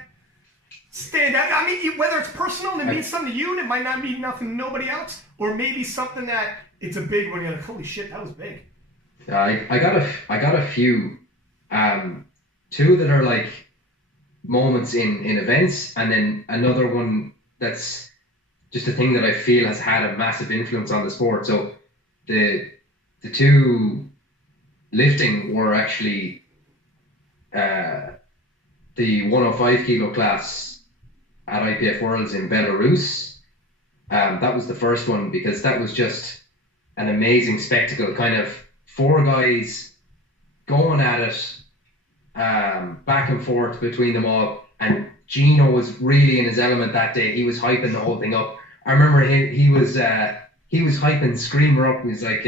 stand out? I mean, whether it's personal and it means something to you and it might not mean nothing to nobody else, or maybe something that it's a big one. You're like, holy shit, that was big. I got a few. Two that are like moments in events, and then another one that's just a thing that I feel has had a massive influence on the sport. So the two lifting were actually the 105 kilo class at IPF Worlds in Belarus. That was the first one because that was just an amazing spectacle. Kind of four guys going at it, back and forth between them all. And Gino was really in his element that day. He was hyping the whole thing up. I remember he was hyping Screamer up. He was like,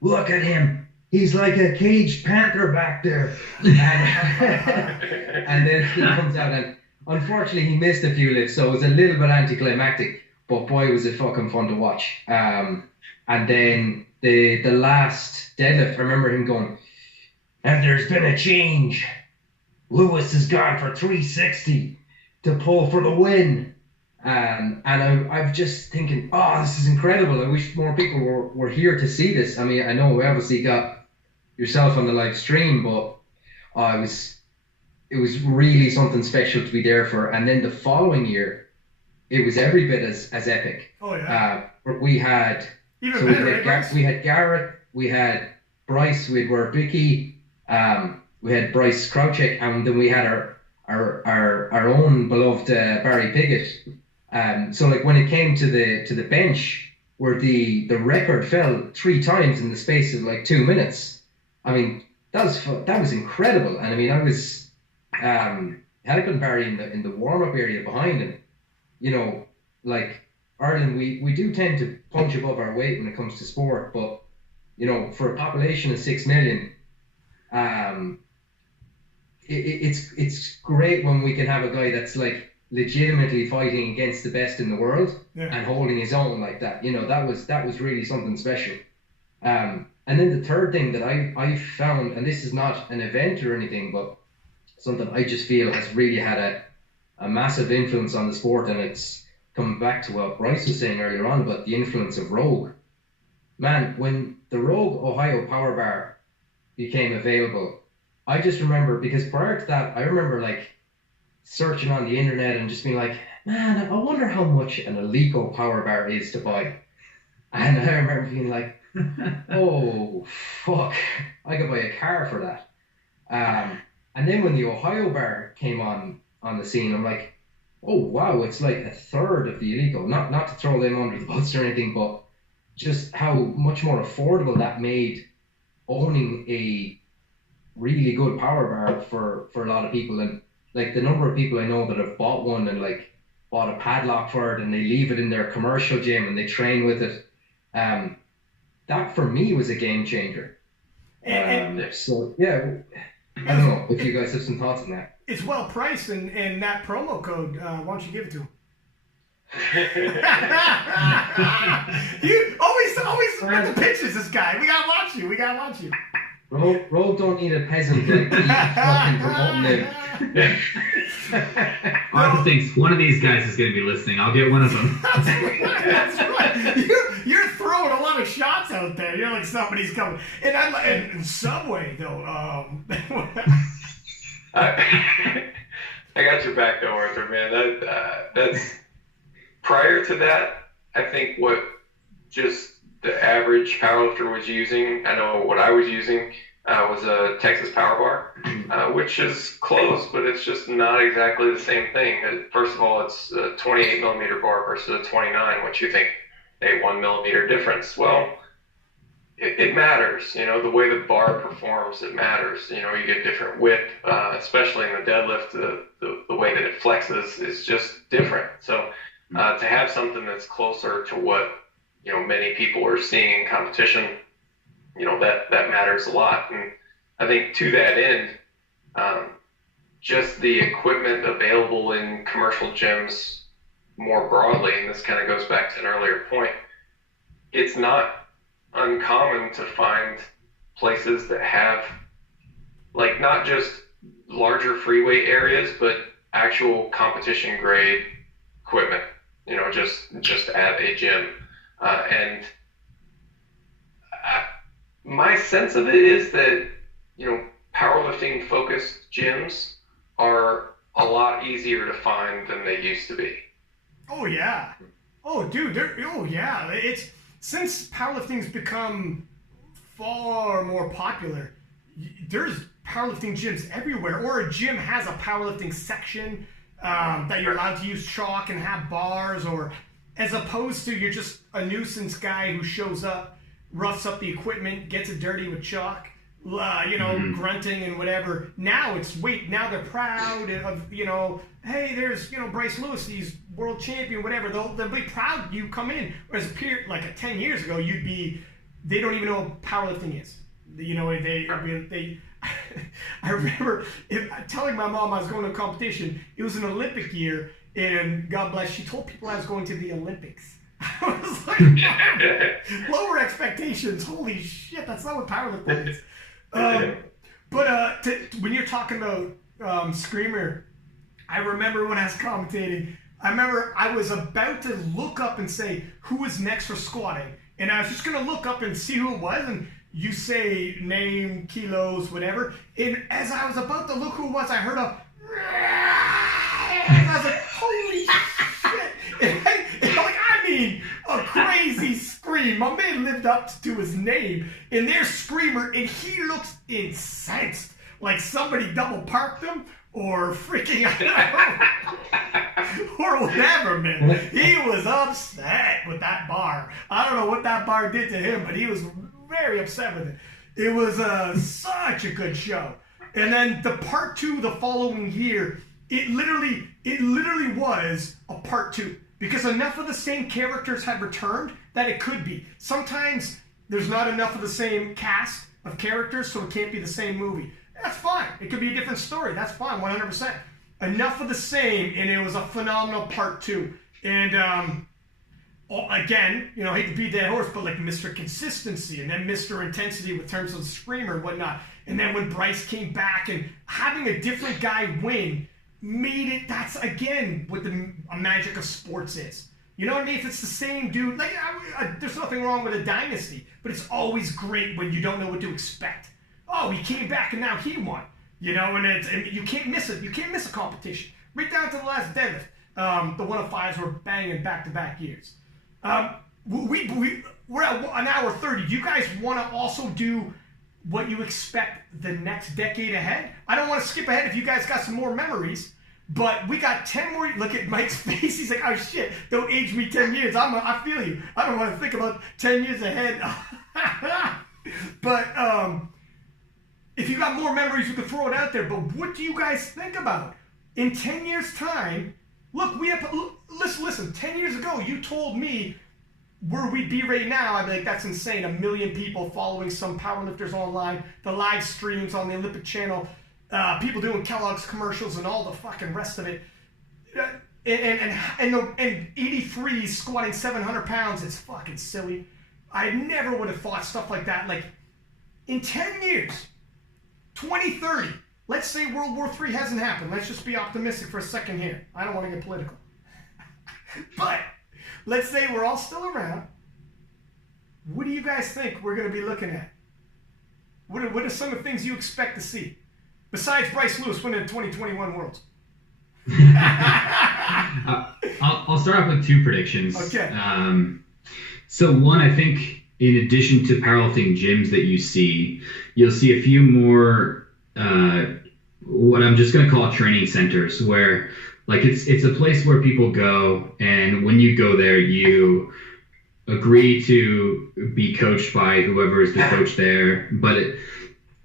look at him. He's like a caged panther back there. And then he comes out, and unfortunately he missed a few lifts, so it was a little bit anticlimactic, but boy was it fucking fun to watch. And then the last deadlift, I remember him going, and there's been a change. Lewis has gone for 360 to pull for the win. And I'm just thinking, oh, this is incredible. I wish more people were here to see this. I mean, I know we obviously got yourself on the live stream, but it was really something special to be there for. And then the following year, it was every bit as epic. Oh yeah. We had we had Garrett, we had Bryce, we had Wierbicki, we had Bryce Krawczyk, and then we had our own beloved Barry Piggott. So like when it came to the bench, where the record fell 3 times in the space of like 2 minutes. I mean, that was incredible. And I mean, I was helping Barry in the warm up area behind him. You know, like Ireland, we do tend to punch above our weight when it comes to sport, but you know, for a population of 6 million, it's great when we can have a guy that's like legitimately fighting against the best in the world and holding his own like that. You know, that was really something special. And then the third thing that I found, and this is not an event or anything, but something I just feel has really had a massive influence on the sport, and it's coming back to what Bryce was saying earlier on about the influence of Rogue. Man, when the Rogue Ohio Power Bar became available, I just remember, because prior to that, I remember like searching on the internet and just being like, man, I wonder how much an Alico Power Bar is to buy. And I remember being like, oh, fuck, I could buy a car for that. And then when the Ohio Bar came on the scene, I'm like, oh, wow, it's like a third of the Alico. Not to throw them under the bus or anything, but just how much more affordable that made owning a really good power bar for a lot of people. And like the number of people I know that have bought one and like bought a padlock for it and they leave it in their commercial gym and they train with it. That for me was a game changer. So yeah, I don't know if you guys have some thoughts on that. It's well priced, and that promo code, why don't you give it to him? You always with the pitches, this guy. We gotta watch you. Rogue don't need a peasant like me fucking promoting him. Arthur thinks one of these guys is going to be listening. I'll get one of them. That's right. You're throwing a lot of shots out there. You're like somebody's coming. And Subway though. I got your back though, Arthur. Man, that's prior to that. I think what just the average powerlifter was using. I know what I was using. was a Texas Power Bar, which is close, but it's just not exactly the same thing. First of all, it's a 28 millimeter bar versus a 29, which you think, a 1 millimeter difference. Well, it matters, the way the bar performs, it matters. You get different whip, especially in the deadlift, the way that it flexes is just different. So to have something that's closer to what, many people are seeing in competition, that matters a lot. And I think to that end, just the equipment available in commercial gyms more broadly, and this kind of goes back to an earlier point, it's not uncommon to find places that have not just larger free weight areas, but actual competition grade equipment, just at a gym. And my sense of it is that, powerlifting focused gyms are a lot easier to find than they used to be. Oh yeah. Oh dude, yeah. It's since powerlifting's become far more popular, there's powerlifting gyms everywhere, or a gym has a powerlifting section that you're allowed to use chalk and have bars, or as opposed to you're just a nuisance guy who shows up, roughs up the equipment, gets it dirty with chalk, grunting and whatever. Now now they're proud of, hey, there's, Bryce Lewis, he's world champion, whatever. They'll be proud you come in. Whereas 10 years ago, they don't even know what powerlifting is. I remember telling my mom I was going to a competition. It was an Olympic year, and God bless, she told people I was going to the Olympics. I was like, lower expectations. Holy shit, that's not what powerlifting is. But when you're talking about Screamer, I remember when I was commentating, I was about to look up and say who was next for squatting, and I was just going to look up and see who it was, and you say name, kilos, whatever, and as I was about to look who it was, I heard a and I was like, holy shit. A crazy scream. My man lived up to his name, and there's Screamer, and he looks incensed, like somebody double parked him or freaking or whatever, man. He was upset with that bar. I don't know what that bar did to him, but he was very upset with it. It was such a good show. And then the part 2 the following year, it literally was a part 2. Because enough of the same characters had returned that it could be. Sometimes there's not enough of the same cast of characters, so it can't be the same movie. That's fine. It could be a different story. That's fine, 100%. Enough of the same, and it was a phenomenal part 2. And again, I hate to beat that horse, but like Mr. Consistency and then Mr. Intensity with terms of the Screamer and whatnot. And then when Bryce came back and having a different guy win made it, that's again what the magic of sports is. You know what I mean? If it's the same dude, there's nothing wrong with a dynasty, but it's always great when you don't know what to expect. Oh, he came back and now he won. And you can't miss it. You can't miss a competition. Right down to the last deadlift. The 105s were banging back-to-back years. We're at an hour 30. Do you guys want to also do what you expect the next decade ahead? I don't want to skip ahead if you guys got some more memories, but we got 10 more. Look at Mike's face. He's like, oh shit, don't age me 10 years. I feel you. I don't want to think about 10 years ahead. But if you got more memories, you can throw it out there. But what do you guys think about in 10 years time? Look, listen, 10 years ago, you told me where we'd be right now. I'd be like, that's insane. 1 million people following some powerlifters online, the live streams on the Olympic channel, people doing Kellogg's commercials and all the fucking rest of it. And 83 squatting 700 pounds. It's fucking silly. I never would have thought stuff like that. Like, in 10 years, 2030, let's say World War III hasn't happened. Let's just be optimistic for a second here. I don't want to get political. But let's say we're all still around. What do you guys think we're going to be looking at? What are some of the things you expect to see? Besides Bryce Lewis winning the 2021 Worlds. I'll start off with 2 predictions. Okay. So one, I think in addition to powerlifting gyms that you see, you'll see a few more what I'm just going to call training centers, where like it's a place where people go, and when you go there, you agree to be coached by whoever is the coach there, but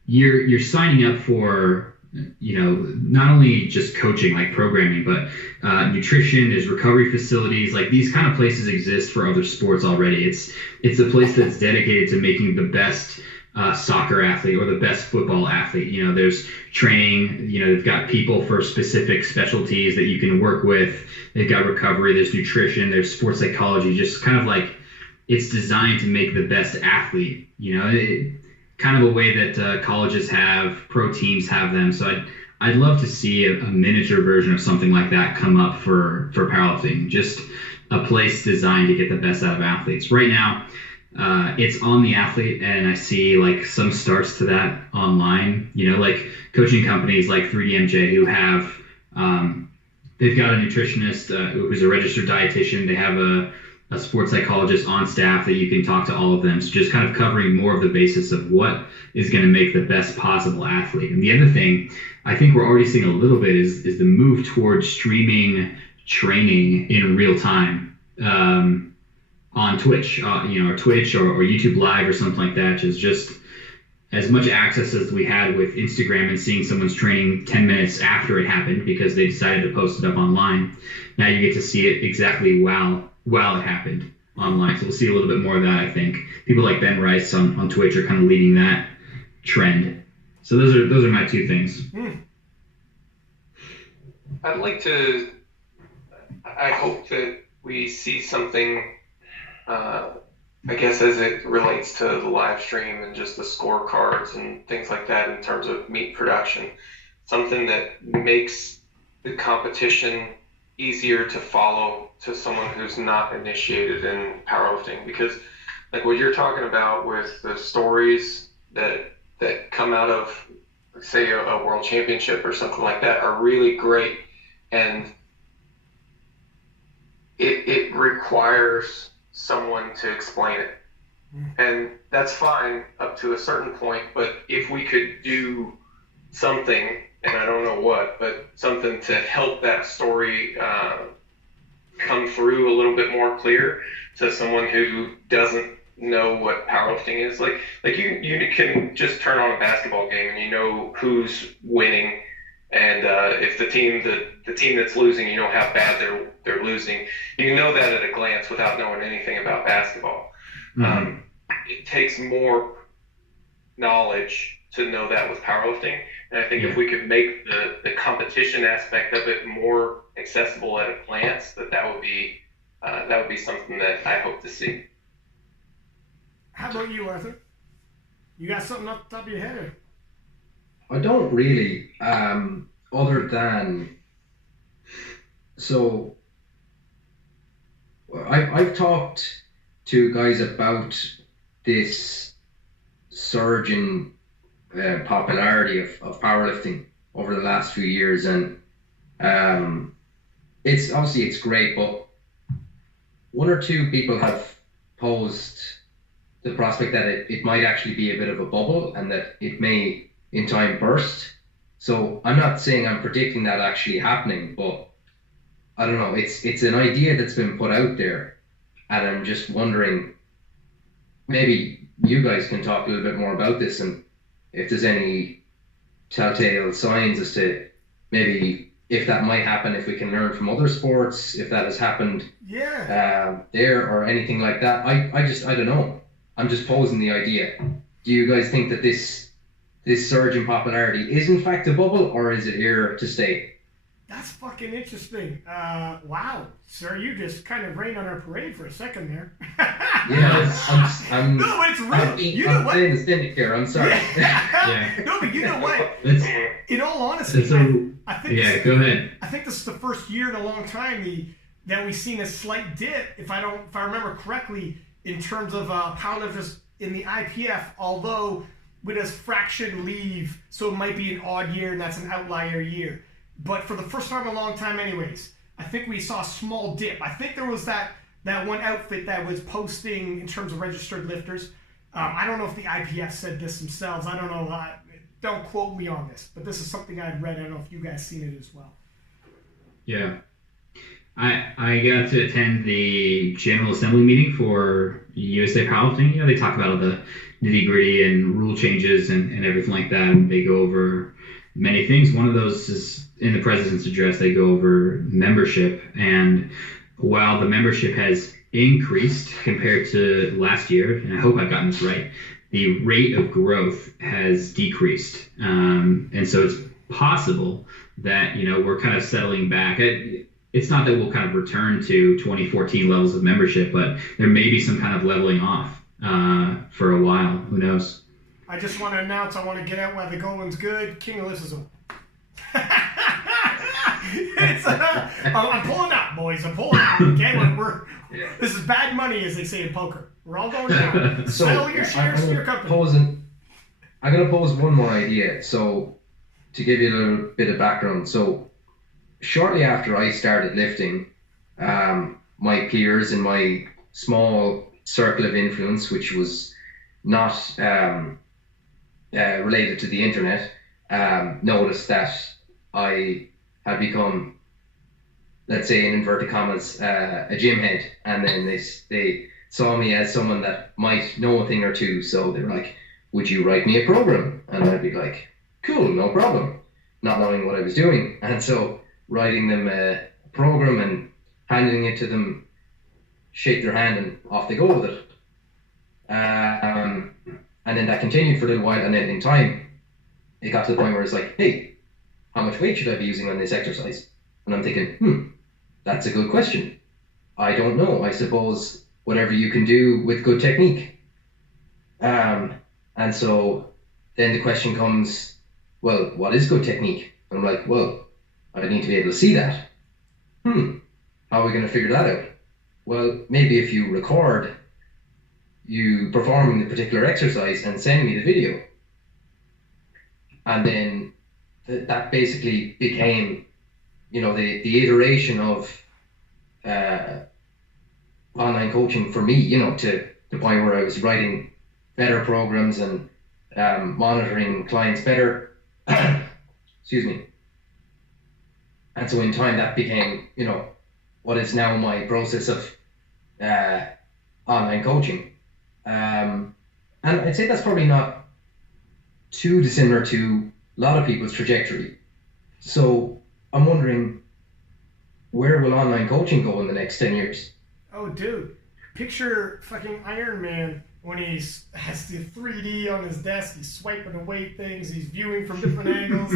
you're signing up for, you know, not only just coaching, like programming, but nutrition. There's recovery facilities. Like, these kind of places exist for other sports already. It's a place that's dedicated to making the best soccer athlete or the best football athlete. You know, there's training. You know, they've got people for specific specialties that you can work with. They've got recovery. There's nutrition. There's sports psychology. Just kind of like, it's designed to make the best athlete. You know, kind of a way that colleges have, pro teams have them. So I'd love to see a miniature version of something like that come up for powerlifting. Just a place designed to get the best out of athletes. Right now, it's on the athlete, and I see like some starts to that online. You know, like coaching companies like 3DMJ who have, they've got a nutritionist who's a registered dietitian. They have a sports psychologist on staff that you can talk to all of them. So just kind of covering more of the basis of what is going to make the best possible athlete. And the other thing I think we're already seeing a little bit is the move towards streaming training in real time on Twitch, you know, or Twitch or YouTube Live or something like that. Is just as much access as we had with Instagram and seeing someone's training 10 minutes after it happened because they decided to post it up online. Now you get to see it exactly while it happened online. So we'll see a little bit more of that, I think. People like Ben Bryce on Twitch are kind of leading that trend. So those are my two things. I'd like to, I hope that we see something, I guess, as it relates to the live stream and just the scorecards and things like that in terms of meat production. Something that makes the competition easier to follow to someone who's not initiated in powerlifting, because like what you're talking about with the stories that come out of, say, a world championship or something like that are really great, and it requires someone to explain it, and that's fine up to a certain point. But if we could do something, and I don't know what, but something to help that story come through a little bit more clear to someone who doesn't know what powerlifting is. Like you can just turn on a basketball game and you know who's winning, and if the team that's losing, you know how bad they're losing. You know that at a glance without knowing anything about basketball. Mm-hmm. It takes more knowledge to know that with powerlifting. And I think if we could make the competition aspect of it more accessible at a glance, that would be something that I hope to see. How about you, Arthur? You got something off the top of your head? I don't really, other than, so I've talked to guys about this surge in popularity of powerlifting over the last few years, and it's obviously it's great, but one or two people have posed the prospect that it might actually be a bit of a bubble and that it may in time burst. So I'm not saying I'm predicting that actually happening, but I don't know, it's an idea that's been put out there, and I'm just wondering, maybe you guys can talk a little bit more about this, and if there's any telltale signs as to maybe if that might happen, if we can learn from other sports, if that has happened there or anything like that. I don't know. I'm just posing the idea. Do you guys think that this surge in popularity is in fact a bubble, or is it here to stay? That's fucking interesting. Wow, sir, you just kind of rained on our parade for a second there. Yeah, I'm no, but it's real. You know I'm what? playing the cynic here. I'm sorry. Yeah. No, but you know what? In all honesty, I think go ahead. I think this is the first year in a long time that we've seen a slight dip, if I remember correctly, in terms of powerlifters in the IPF, although with a fraction leave, so it might be an odd year and that's an outlier year. But for the first time in a long time anyways, I think we saw a small dip. I think there was that that one outfit that was posting in terms of registered lifters. I don't know if the IPF said this themselves. I don't know. Don't quote me on this, but this is something I'd read. I don't know if you guys seen it as well. Yeah. I got to attend the General Assembly meeting for USA Powerlifting. You know, they talk about all the nitty-gritty and rule changes and everything like that, and they go over many things. One of those is in the President's address, they go over membership. And while the membership has increased compared to last year, and I hope I've gotten this right, the rate of growth has decreased. And so it's possible that, you know, we're kind of settling back. It's not that we'll kind of return to 2014 levels of membership, but there may be some kind of leveling off for a while. Who knows? I just want to announce, I want to get out while the going's good. King of Lists is over. I'm pulling out, boys. I'm pulling out. Okay, this is bad money, as they say in poker. We're all going down. So sell your shares to your company. I'm going to pose one more idea. So to give you a little bit of background. So shortly after I started lifting, my peers in my small circle of influence, which was not related to the internet, noticed that I had become, let's say in inverted commas, a gym head, and then they saw me as someone that might know a thing or two, so they were like, would you write me a program? And I'd be like, cool, no problem, not knowing what I was doing. And so writing them a program and handing it to them, shake their hand and off they go with it. And then that continued for a little while, and then in time it got to the point where it's like, hey, how much weight should I be using on this exercise? And I'm thinking, that's a good question. I don't know. I suppose whatever you can do with good technique. And so then the question comes, well, what is good technique? And I'm like, well, I need to be able to see that. How are we going to figure that out? Well, maybe if you record you performing the particular exercise and send me the video. And then that basically became, you know, the iteration of online coaching for me, you know, to the point where I was writing better programs and monitoring clients better. Excuse me. And so in time that became, you know, what is now my process of online coaching. And I'd say that's probably not too dissimilar to a lot of people's trajectory. So I'm wondering, where will online coaching go in the next 10 years? Oh, dude. Picture fucking Iron Man when he has the 3D on his desk, he's swiping away things, he's viewing from different angles.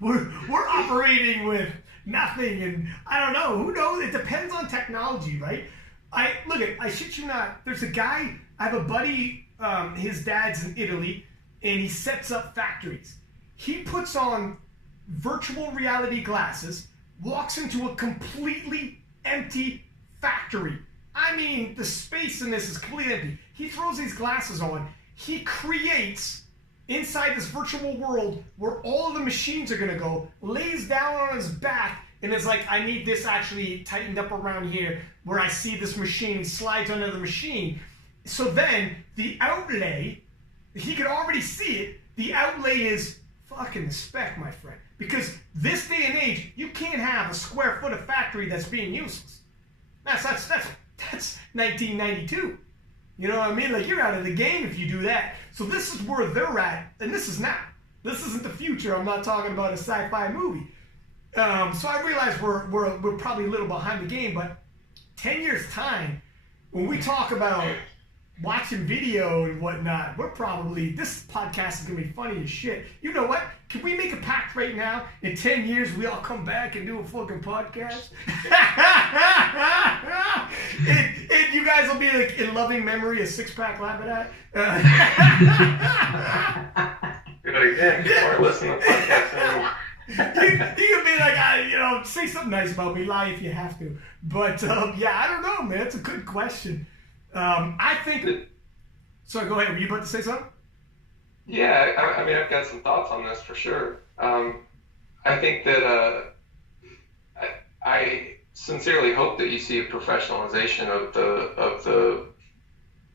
We're operating with nothing, and I don't know, who knows? It depends on technology, right? I shit you not, there's a guy, I have a buddy, his dad's in Italy, and he sets up factories. He puts on virtual reality glasses, walks into a completely empty factory. I mean, the space in this is completely empty. He throws these glasses on. He creates, inside this virtual world, where all of the machines are going to go, lays down on his back, and is like, I need this actually tightened up around here, where I see this machine, slides under the machine. So then, the outlay, he could already see it, the outlay is fucking the spec, my friend. Because this day and age, you can't have a square foot of factory that's being useless. That's 1992. You know what I mean? Like, you're out of the game if you do that. So this is where they're at, and this is not. This isn't the future. I'm not talking about a sci-fi movie. So I realize we're probably a little behind the game, but 10 years time, when we talk about watching video and whatnot, this podcast is gonna be funny as shit. You know what? Can we make a pact right now? In 10 years, we all come back and do a fucking podcast? and you guys will be like in loving memory of Six Pack Labadat. You're like, yeah, people are listening to podcasts anymore. You can be like, say something nice about me, lie if you have to. But yeah, I don't know, man. It's a good question. I think. So go ahead. Were you about to say something? Yeah, I mean, I've got some thoughts on this for sure. I think that sincerely hope that you see a professionalization of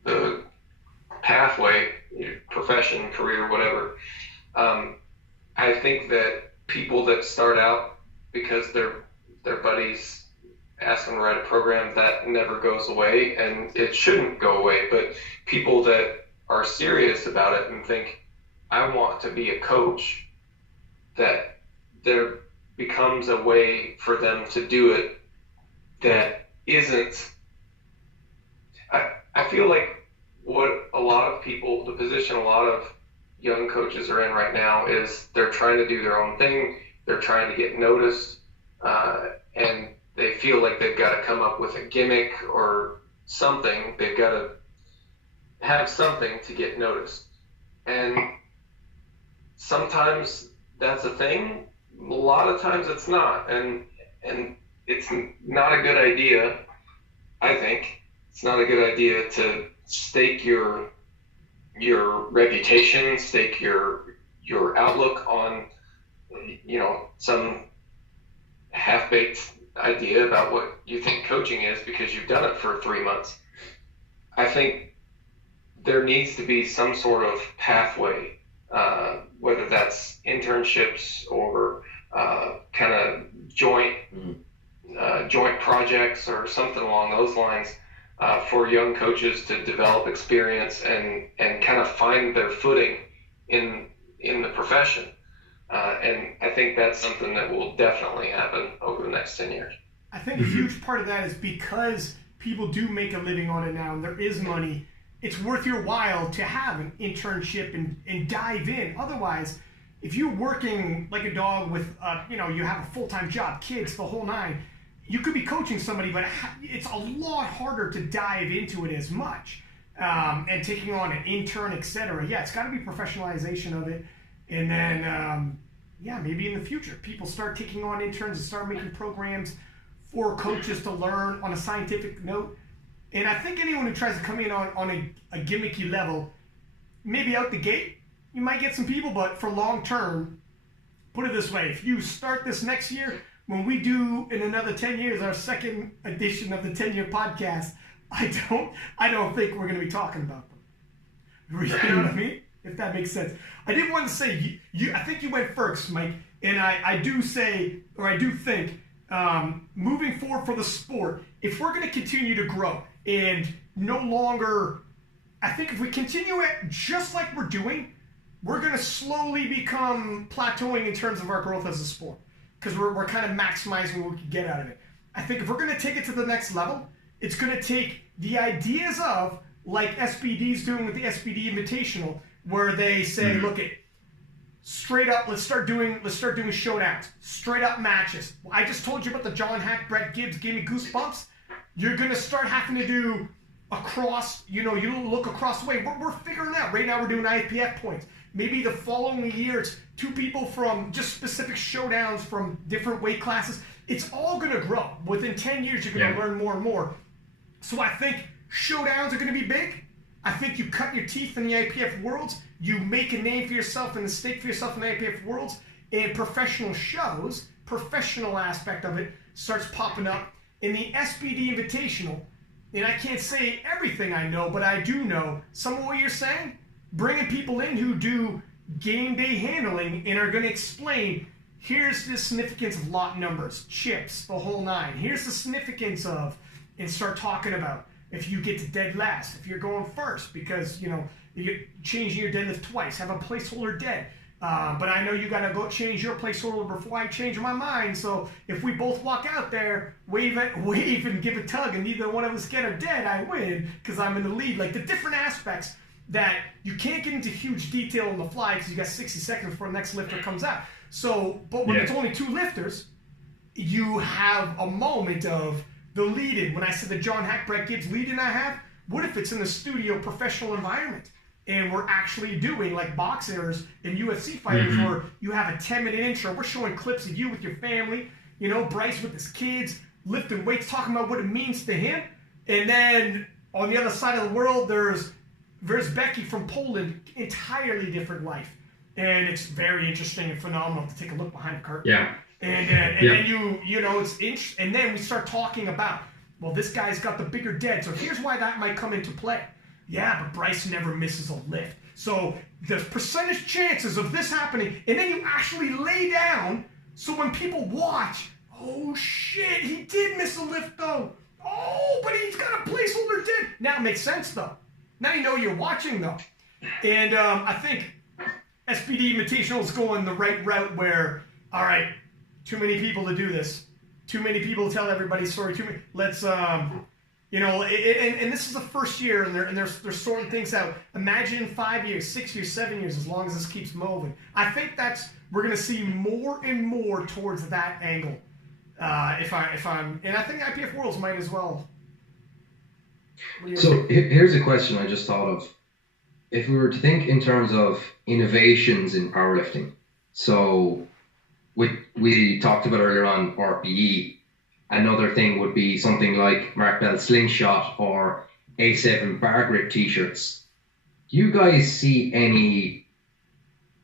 the pathway, profession, career, whatever. I think that people that start out because their buddies ask them to write a program, that never goes away, and it shouldn't go away. But people that are serious about it and think, I want to be a coach, that there becomes a way for them to do it that isn't. I feel like what a lot of people, the position a lot of young coaches are in right now is they're trying to do their own thing, they're trying to get noticed, and they feel like they've got to come up with a gimmick or something. They've got to have something to get noticed. And sometimes that's a thing. A lot of times it's not. And it's not a good idea, I think. It's not a good idea to stake your reputation, stake your outlook on, some half-baked idea about what you think coaching is because you've done it for 3 months. I think there needs to be some sort of pathway, whether that's internships or kind of joint projects or something along those lines, for young coaches to develop experience and kind of find their footing in the profession. And I think that's something that will definitely happen over the next 10 years. I think a huge part of that is because people do make a living on it now and there is money, it's worth your while to have an internship and dive in. Otherwise, if you're working like a dog with, you have a full-time job, kids, the whole nine, you could be coaching somebody, but it's a lot harder to dive into it as much. And taking on an intern, etc. Yeah, it's got to be professionalization of it. And then, maybe in the future, people start taking on interns and start making programs for coaches to learn on a scientific note. And I think anyone who tries to come in on a gimmicky level, maybe out the gate, you might get some people, but for long term, put it this way, if you start this next year, when we do in another 10 years, our second edition of the 10-year podcast, I don't think we're going to be talking about them. You know what I mean? If that makes sense. I did want to say, I think you went first, Mike, and I do think, moving forward for the sport, if we're going to continue to grow and no longer, I think if we continue it just like we're doing, we're going to slowly become plateauing in terms of our growth as a sport because we're kind of maximizing what we can get out of it. I think if we're going to take it to the next level, it's going to take the ideas of, like SBD's doing with the SBD Invitational, where they say, look it, straight up, let's start doing showdowns, straight up matches. I just told you about the John Hack, Brett Gibbs, gave me goosebumps. You're going to start having to do across, you look across the way. We're figuring out. Right now we're doing IPF points. Maybe the following year it's two people from just specific showdowns from different weight classes. It's all going to grow. Within 10 years, you're going to learn more and more. So I think showdowns are going to be big. I think you cut your teeth in the IPF worlds. You make a name for yourself and a stake for yourself in the IPF worlds. And professional shows, professional aspect of it starts popping up. In the SBD Invitational, and I can't say everything I know, but I do know some of what you're saying. Bringing people in who do game day handling and are going to explain, here's the significance of lot numbers, chips, the whole nine. Here's the significance of, and start talking about if you get to dead last, if you're going first, because, you're changing your deadlift twice, have a placeholder dead. But I know you got to go change your placeholder before I change my mind. So if we both walk out there, wave and give a tug, and neither one of us get a dead, I win because I'm in the lead. Like the different aspects that you can't get into huge detail on the fly because you got 60 seconds before the next lifter comes out. So, but when it's only two lifters, you have a moment of the lead-in. When I said the John Hack, Brett Gibbs lead-in I have, what if it's in the studio professional environment? And we're actually doing like boxers and UFC fighters where you have a 10-minute intro. We're showing clips of you with your family, Bryce with his kids, lifting weights, talking about what it means to him. And then on the other side of the world, there's Becky from Poland, entirely different life. And it's very interesting and phenomenal to take a look behind the curtain. Yeah. And then you know, it's interesting. And then we start talking about, well, this guy's got the bigger dead, so here's why that might come into play. Yeah, but Bryce never misses a lift. So the percentage chances of this happening, and then you actually lay down, so when people watch, oh shit, he did miss a lift though. Oh, but he's got a placeholder dead. Now it makes sense though. Now you know you're watching though. And I think SPD Invitational is going the right route where, all right, too many people to do this. Too many people to tell everybody's story. Too many. Let's, you know, and this is the first year, and they're sorting things out. Imagine 5 years, 6 years, 7 years, as long as this keeps moving. I think we're going to see more and more towards that angle. And I think IPF Worlds might as well. So here's a question I just thought of. If we were to think in terms of innovations in powerlifting, so we talked about earlier on RPE. Another thing would be something like Mark Bell's slingshot or A7 bar grip t-shirts. Do you guys see any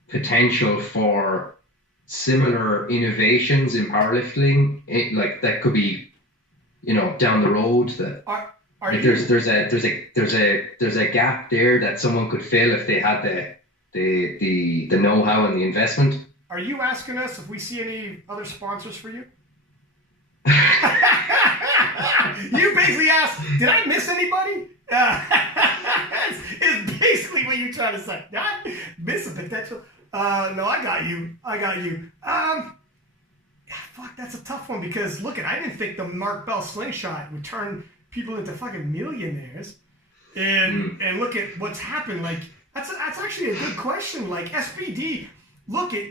potential for similar innovations in powerlifting? Like that could be, you know, down the road that there's a gap there that someone could fill if they had the know-how and the investment. Are you asking us if we see any other sponsors for you? You basically asked, did I miss anybody? Is basically what you're trying to say. Did I miss a potential? No, I got you. Fuck, that's a tough one because look, I didn't think the Mark Bell slingshot would turn people into fucking millionaires. And look at what's happened. Like that's actually a good question. Like SPD, look at.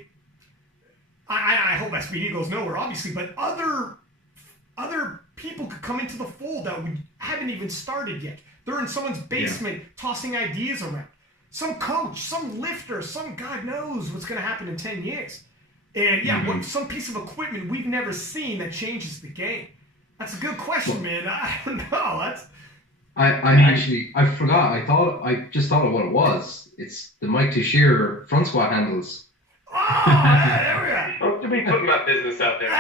I hope SPD goes nowhere, obviously, but other people could come into the fold that we haven't even started yet. They're in someone's basement tossing ideas around. Some coach, some lifter, some God knows what's going to happen in 10 years. And some piece of equipment we've never seen that changes the game. That's a good question, man. I don't know. I forgot. I just thought of what it was. It's the Mike Teixeira front squat handles. Oh, there we are. Don't be putting my business out there.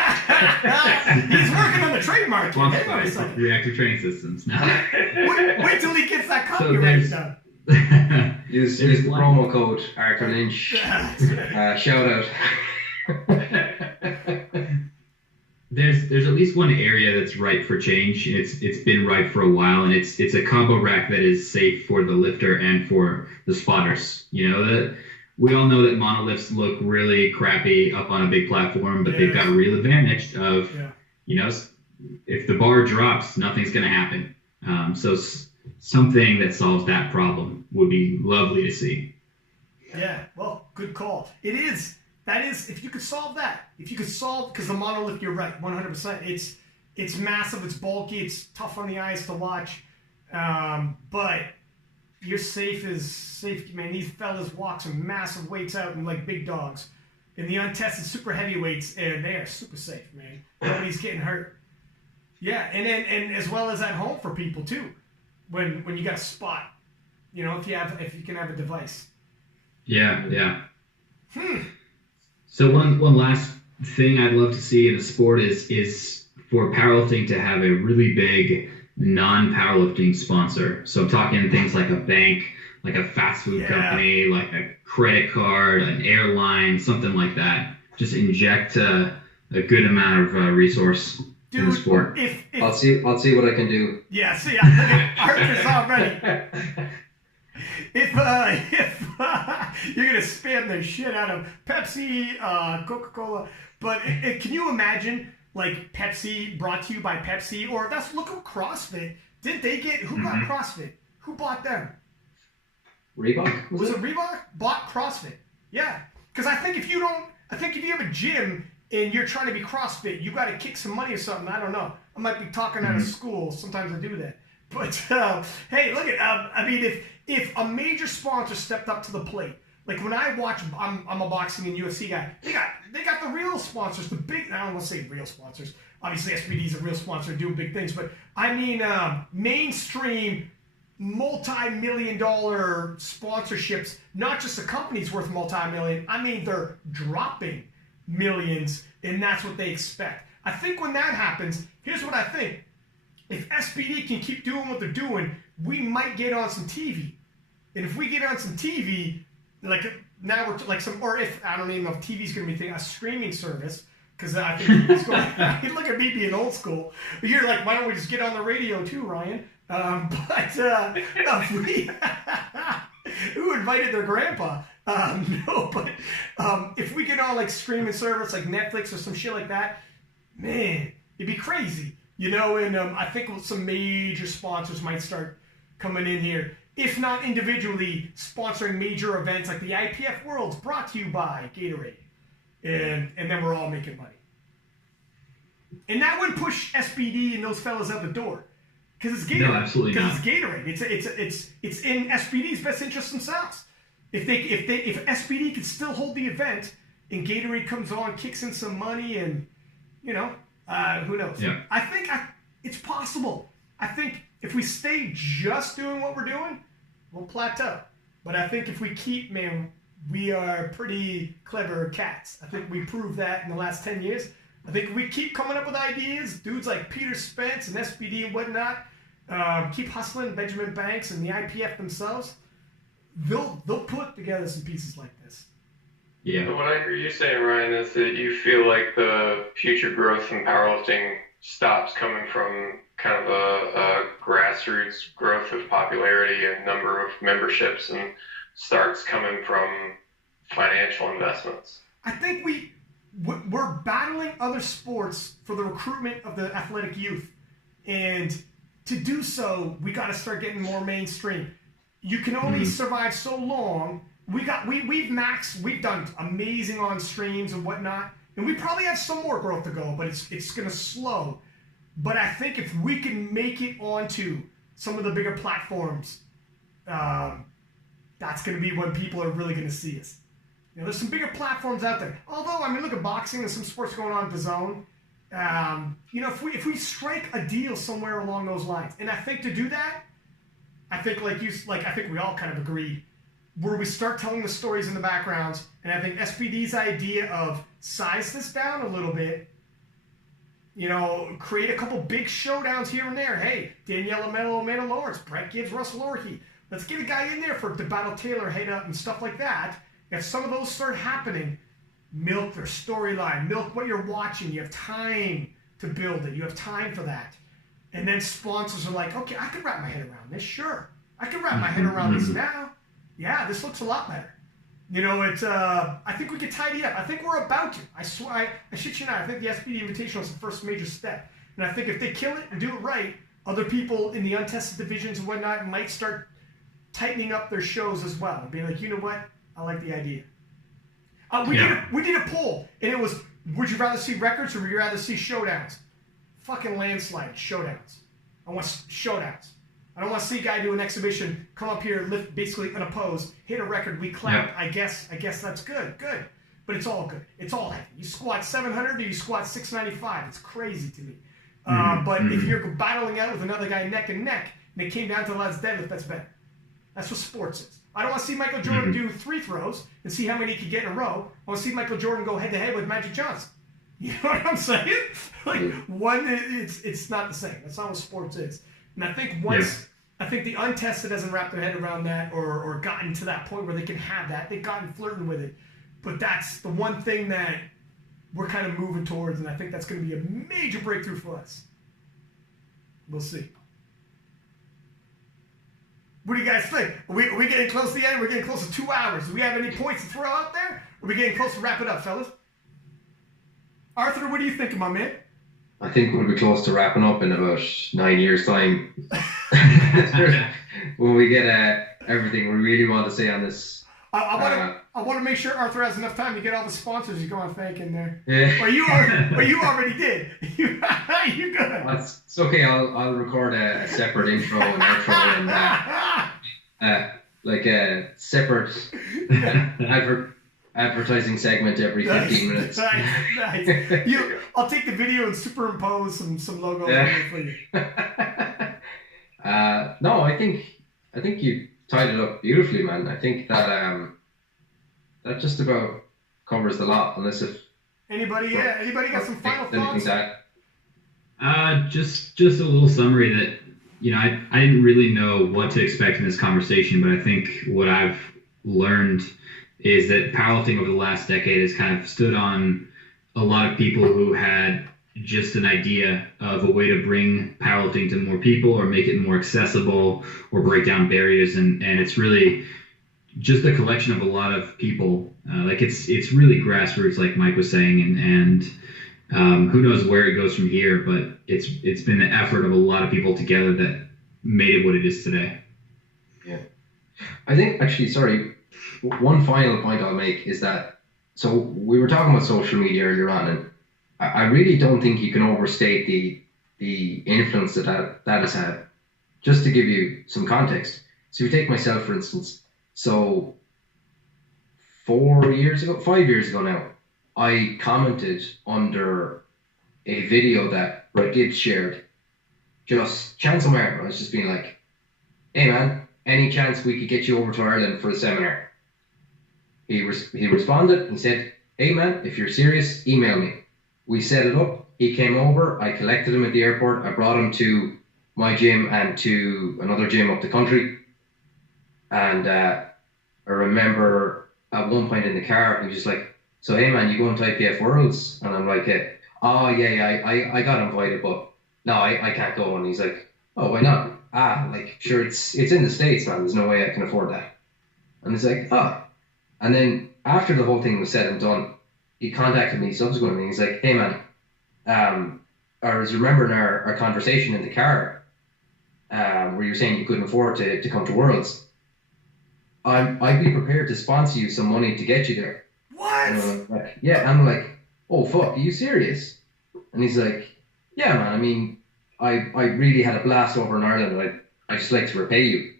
He's working on the trademark. Reactive training systems now. Wait till he gets that copyright done. Use the promo code Arthur Lynch. Shout out. There's at least one area that's ripe for change. It's been ripe for a while, and it's a combo rack that is safe for the lifter and for the spotters. You know, we all know that monoliths look really crappy up on a big platform, but they've got a real advantage of, you know, if the bar drops, nothing's going to happen. So something that solves that problem would be lovely to see. Yeah, well, good call. It is. That is, if you could solve that, because the monolith, you're right, 100%. It's massive, it's bulky, it's tough on the eyes to watch, but you're safe as safety, man. These fellas walk some massive weights out and like big dogs. And the untested super heavyweights, and they are super safe, man. Nobody's getting hurt. Yeah, and as well as at home for people too, when you got a spot, you know, if you can have a device. Yeah. So one last thing I'd love to see in the sport is for powerlifting to have a really big non-powerlifting sponsor. So I'm talking things like a bank, like a fast food company, like a credit card, an airline, something like that. Just inject a good amount of resource in the sport. I'll see what I can do. Yeah, see, I look at Arthur's already. If you're gonna spam the shit out of Pepsi, Coca-Cola, but can you imagine like Pepsi brought to you by Pepsi, or look at CrossFit. Didn't they get who got CrossFit? Who bought them? Reebok? Was it Reebok bought CrossFit? Yeah, because I think if you have a gym and you're trying to be CrossFit, you got to kick some money or something. I don't know. I might be talking out of school. Sometimes I do that. But hey, look at I mean, if a major sponsor stepped up to the plate, like when I watch, I'm a boxing and UFC guy. They got the real sponsors, the big. I don't want to say real sponsors. Obviously, SPD is a real sponsor doing big things, but I mean mainstream, multi-million-dollar sponsorships. Not just the company's worth multi-million. I mean they're dropping millions, and that's what they expect. I think when that happens, here's what I think. If SBD can keep doing what they're doing, we might get on some TV. And if we get on some TV, like now we're like some, or if, I don't even know if TV's going to be a streaming service, because I think TV's going, look at me being old school. But you're like, why don't we just get on the radio too, Ryan? Who invited their grandpa? No, but if we get on like streaming service like Netflix or some shit like that, man, it'd be crazy. You know, and I think some major sponsors might start coming in here, if not individually sponsoring major events like the IPF Worlds brought to you by Gatorade. And then we're all making money. And that would push SBD and those fellas out the door. Because it's Gatorade. No, absolutely not. Because it's Gatorade. It's in SBD's best interest themselves. If SBD can still hold the event and Gatorade comes on, kicks in some money, and who knows? Yeah. I think it's possible. I think if we stay just doing what we're doing, we'll plateau. But I think if we keep, man, we are pretty clever cats. I think we proved that in the last 10 years. I think if we keep coming up with ideas, dudes like Peter Spence and SBD and whatnot, keep hustling, Benjamin Banks and the IPF themselves, they'll put together some pieces like this. Yeah. So what I hear you saying, Ryan, is that you feel like the future growth in powerlifting stops coming from kind of a grassroots growth of popularity and number of memberships and starts coming from financial investments. I think we're battling other sports for the recruitment of the athletic youth. And to do so, we got to start getting more mainstream. You can only survive so long. We've done amazing on streams and whatnot, and we probably have some more growth to go, but it's going to slow. But I think if we can make it onto some of the bigger platforms, that's going to be when people are really going to see us. There's some bigger platforms out there. Although, I mean, look at boxing and some sports going on at DAZN. If we strike a deal somewhere along those lines, and I think to do that, I think I think we all kind of agree, where we start telling the stories in the backgrounds, and I think SBD's idea of size this down a little bit, create a couple big showdowns here and there. Hey, Daniela Mello, Amanda Lawrence, Brett Gibbs, Russell Orkey. Let's get a guy in there to battle Taylor head up and stuff like that. If some of those start happening, milk their storyline, milk what you're watching. You have time to build it. You have time for that. And then sponsors are like, okay, I could wrap my head around this. Sure. I can wrap my head around this now. Yeah, this looks a lot better. I think we could tidy up. I think we're about to. I swear, I shit you not. I think the SBD Invitational is the first major step. And I think if they kill it and do it right, other people in the untested divisions and whatnot might start tightening up their shows as well. And be like, you know what? I like the idea. We did a poll, and it was, would you rather see records or would you rather see showdowns? Fucking landslide, showdowns. I want showdowns. I don't want to see a guy do an exhibition, come up here, lift basically unopposed, hit a record, we clap. Yeah. I guess that's good. But it's all good. It's all heavy. You squat 700 or you squat 695. It's crazy to me. But if you're battling out with another guy neck and neck, and it came down to the last deadlift, that's better. That's what sports is. I don't want to see Michael Jordan do 3 throws and see how many he can get in a row. I want to see Michael Jordan go head-to-head with Magic Johnson. You know what I'm saying? It's not the same. That's not what sports is. And I think I think the untested hasn't wrapped their head around that or gotten to that point where they can have that. They've gotten flirting with it. But that's the one thing that we're kind of moving towards, and I think that's going to be a major breakthrough for us. We'll see. What do you guys think? Are we getting close to the end? We're getting close to 2 hours. Do we have any points to throw out there? Are we getting close to wrap it up, fellas? Arthur, what do you think, my man? I think we'll be close to wrapping up in about 9 years' time. When we get everything we really want to say on this. I want to make sure Arthur has enough time to get all the sponsors you're going to thank in there. Yeah. Or you already did. You good. It's okay. I'll record a separate intro and outro and like a separate advertising segment every 15 minutes. Nice. I'll take the video and superimpose some logos for you. No, I think you tied it up beautifully, man. I think that that just about covers the lot. Unless if Anybody? Yeah. Anybody got some final thoughts? Just a little summary that, I didn't really know what to expect in this conversation, but I think what I've learned is that powerlifting over the last decade has kind of stood on a lot of people who had just an idea of a way to bring powerlifting to more people or make it more accessible or break down barriers. And it's really just a collection of a lot of people. It's really grassroots, like Mike was saying, and who knows where it goes from here, but it's been the effort of a lot of people together that made it what it is today. Yeah. I think, actually, sorry, one final point I'll make is that, so we were talking about social media earlier on, and I really don't think you can overstate the influence that has had. Just to give you some context. So if you take myself, for instance, so 5 years ago now, I commented under a video that Brett Gibbs shared, just chance of I was just being like, hey man, any chance we could get you over to Ireland for a seminar? He responded and said, hey man, if you're serious, email me. We set it up. He came over. I collected him at the airport. I brought him to my gym and to another gym up the country. And I remember at one point in the car, he was just like, so hey man, you going to IPF Worlds? And I'm like, oh yeah, I got invited, but no, I can't go. And he's like, oh, why not? Sure, it's in the States, man. There's no way I can afford that. And he's like, oh. And then after the whole thing was said and done, he contacted me subsequently. He's like, hey man, I was remembering our conversation in the car where you were saying you couldn't afford to come to Worlds. I'd be prepared to sponsor you some money to get you there. What? And I'm like, yeah. I'm like, oh fuck, are you serious? And he's like, yeah man, I mean, I really had a blast over in Ireland, and I just like to repay you.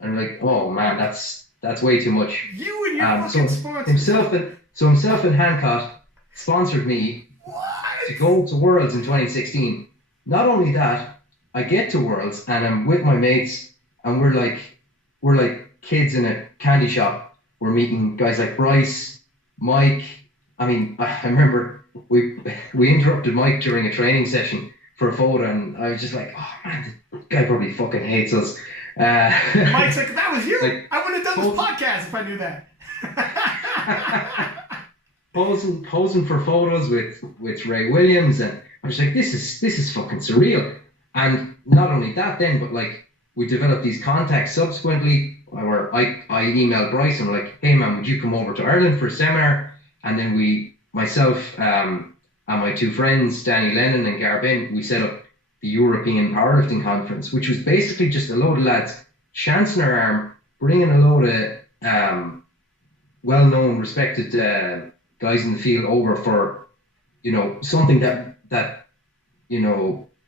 And I'm like, oh man, that's way too much. You and your fucking sponsor. Himself and Hancock sponsored me to go to Worlds in 2016. Not only that, I get to Worlds and I'm with my mates, and we're like kids in a candy shop. We're meeting guys like Bryce, Mike. I mean, I remember we interrupted Mike during a training session for a photo, and I was just like, oh man, this guy probably fucking hates us. Mike's like, that was you. Like, I wouldn't have done this podcast if I knew that. posing for photos with Ray Williams, and I was like, this is fucking surreal. And not only that then, but like we developed these contacts subsequently where I emailed Bryce and I'm like, hey man, would you come over to Ireland for a seminar? And then myself and my two friends, Danny Lennon and Garbin, we set up the European Powerlifting Conference, which was basically just a load of lads chancing our arm, bringing a load of well-known, respected guys in the field over for, something that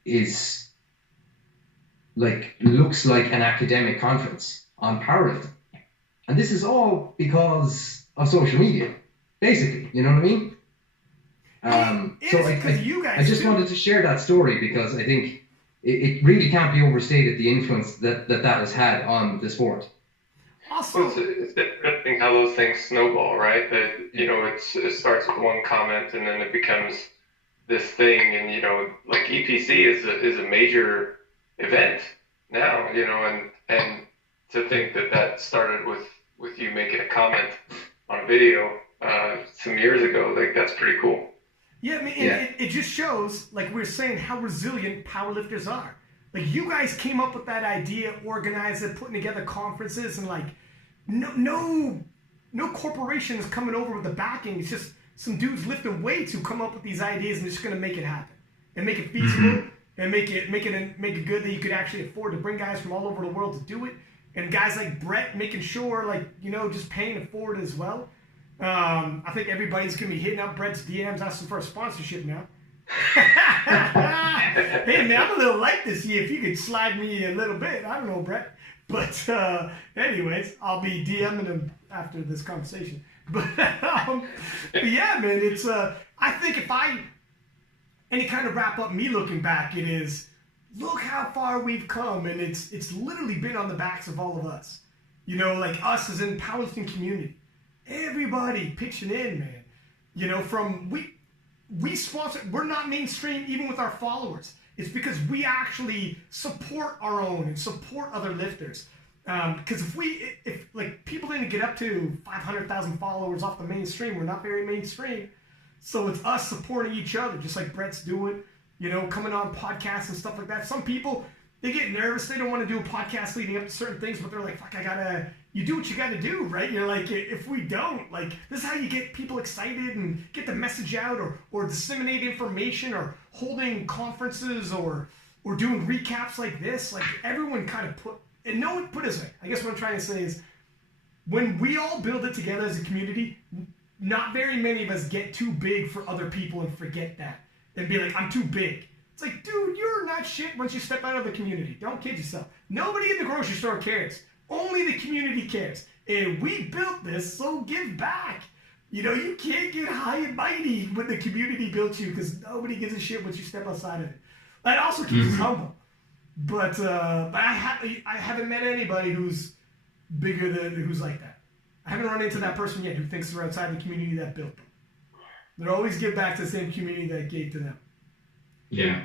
is like, looks like an academic conference on powerlifting. And this is all because of social media, basically, you know what I mean? I just wanted to share that story because I think it really can't be overstated, the influence that has had on the sport. Also, it's interesting how those things snowball, right? That it starts with one comment and then it becomes this thing, and like EPC is a major event now, and to think that started with you making a comment on a video some years ago, like that's pretty cool. Yeah, I mean, it just shows, like we were saying, how resilient powerlifters are. Like, you guys came up with that idea, organized it, putting together conferences, and like, no corporation is coming over with the backing. It's just some dudes lifting weights who come up with these ideas and they're just going to make it happen and make it feasible and make it good that you could actually afford to bring guys from all over the world to do it. And guys like Brett making sure, like, just paying it forward as well. I think everybody's going to be hitting up Brett's DMs asking for a sponsorship now. Hey, man, I'm a little light this year. If you could slide me a little bit. I don't know, Brett. But anyways, I'll be DMing him after this conversation. But yeah, man, it's I think if any kind of wrap up me looking back, it is, look how far we've come, and it's literally been on the backs of all of us. Like us as in powerlifting community. Everybody pitching in, man. we're not mainstream even with our followers. It's because we actually support our own and support other lifters. Because if like people didn't get up to 500,000 followers off the mainstream, we're not very mainstream. So it's us supporting each other, just like Brett's doing, you know, coming on podcasts and stuff like that. Some people, they get nervous. They don't want to do a podcast leading up to certain things, but they're like, fuck, you do what you got to do, right? You're like, if we don't, like, this is how you get people excited and get the message out or disseminate information or holding conferences or doing recaps like this. Like, everyone kind of put it this way. I guess what I'm trying to say is when we all build it together as a community, not very many of us get too big for other people and forget that and be like, I'm too big. It's like, dude, you're not shit once you step out of the community. Don't kid yourself. Nobody in the grocery store cares. Only the community cares. And we built this, so give back. You know, you can't get high and mighty when the community built you because nobody gives a shit once you step outside of it. That also keeps us humble. But I haven't met anybody who's bigger than who's like that. I haven't run into that person yet who thinks they're outside the community that built them. They always give back to the same community that gave to them. Yeah.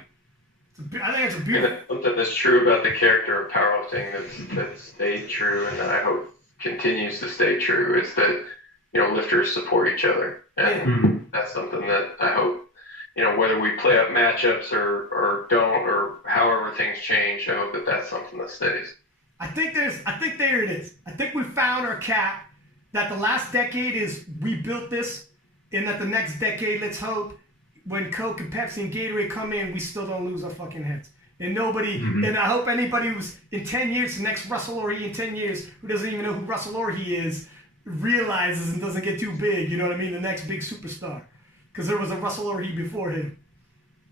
I think it's a beautiful. Something that's true about the character of powerlifting that's stayed true, and that I hope continues to stay true, is that, you know, lifters support each other, and that's something that I hope, you know, whether we play up matchups or don't, or however things change, I hope that that's something that stays. I think there it is. I think we found our cap. That the last decade is we built this, and that the next decade, let's hope, when Coke and Pepsi and Gatorade come in, we still don't lose our fucking heads. And nobody, and I hope anybody who's in 10 years, the next Russell Orhe in 10 years, who doesn't even know who Russell Orhe is, realizes and doesn't get too big, you know what I mean? The next big superstar. Because there was a Russell Orhe before him.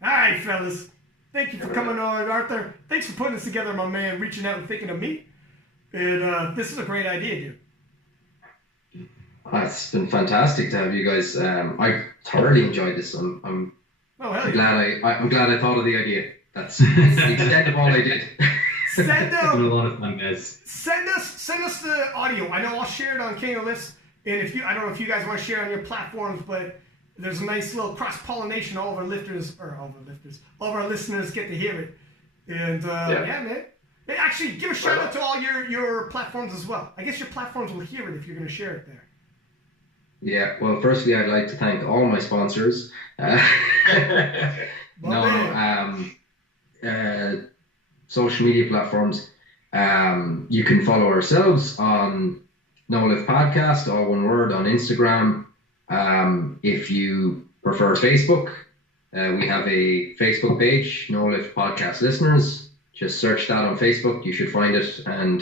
All right, fellas. Thank you for coming on, Arthur. Thanks for putting this together, my man, reaching out and thinking of me. And this is a great idea, dude. It's been fantastic to have you guys. I thoroughly enjoyed this. I'm glad I thought of the idea. That's the extent of all I did. Send a lot of fun, guys. Send us the audio. I know I'll share it on King of Lifts, and I don't know if you guys want to share on your platforms, but there's a nice little cross pollination. All of our listeners get to hear it, and yeah, man. Hey, actually, give a shout out to all your platforms as well. I guess your platforms will hear it if you're going to share it there. Yeah, well, firstly, I'd like to thank all my sponsors. Social media platforms. You can follow ourselves on No Lift Podcast, all one word, on Instagram. If you prefer Facebook, we have a Facebook page, No Lift Podcast Listeners. Just search that on Facebook. You should find it, and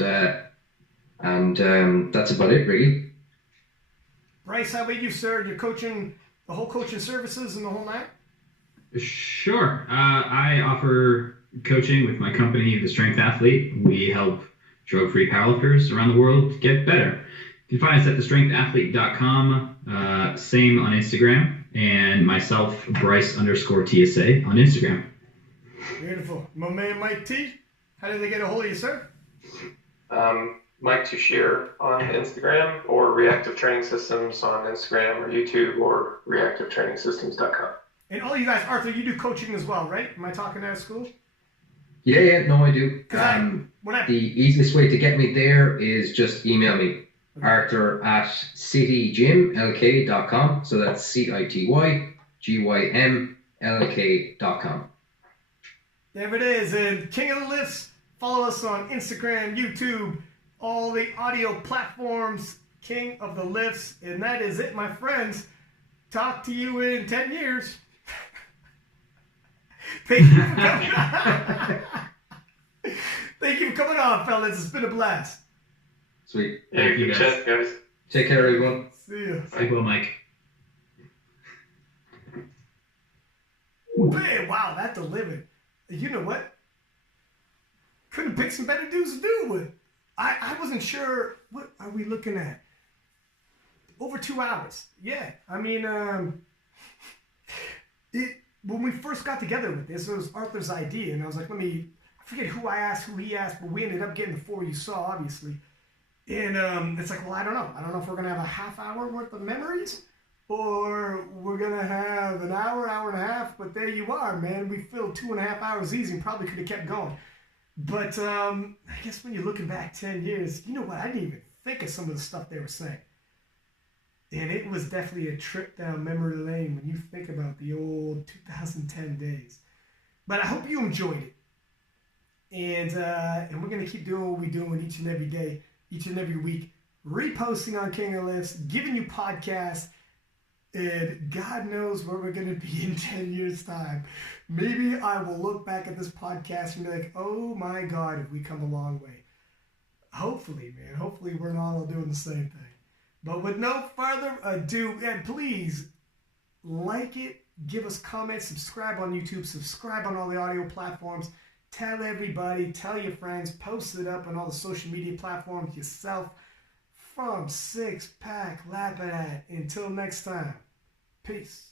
that's about it, really. Bryce, how about you, sir? You're coaching the whole coaching services and the whole night? Sure. I offer coaching with my company, The Strength Athlete. We help drug-free powerlifters around the world get better. You can find us at thestrengthathlete.com, same on Instagram, and myself, Bryce_TSA on Instagram. Beautiful. My man, Mike T, how did they get a hold of you, sir? Mike Tushir on Instagram, or Reactive Training Systems on Instagram or YouTube, or reactivetrainingsystems.com. And all you guys, Arthur, you do coaching as well, right? Am I talking out of school? Yeah, no, I do. The easiest way to get me there is just email me, arthur@citygymlk.com. So that's CITYGYMLK.com. There it is. And King of the Lifts, follow us on Instagram, YouTube, all the audio platforms, King of the Lifts. And that is it, my friends. Talk to you in 10 years. Thank you for coming on. Thank you for coming on, fellas. It's been a blast. Sweet. Thank you, guys. Take care, everyone. See you. Stay well, Mike. Man, wow, that delivered. You know what? Could have picked some better dudes to do it with. I wasn't sure. What are we looking at? Over 2 hours. Yeah. I mean, when we first got together with this, it was Arthur's idea. And I was like, I forget who I asked, who he asked, but we ended up getting the 4 you saw, obviously. And it's like, well, I don't know. I don't know if we're going to have a half hour worth of memories or we're going to have an hour, hour and a half, but there you are, man. We filled 2.5 hours easy and probably could have kept going. But I guess when you're looking back 10 years, you know what? I didn't even think of some of the stuff they were saying. And it was definitely a trip down memory lane when you think about the old 2010 days. But I hope you enjoyed it. And we're going to keep doing what we're doing each and every day, each and every week, reposting on King of Lifts, giving you podcasts, and God knows where we're going to be in 10 years' time. Maybe I will look back at this podcast and be like, oh my God, have we come a long way. Hopefully, man. Hopefully we're not all doing the same thing. But with no further ado, and please like it, give us comments, subscribe on YouTube, subscribe on all the audio platforms. Tell everybody, tell your friends, post it up on all the social media platforms yourself. From Six Pack Lappin' At. Until next time, peace.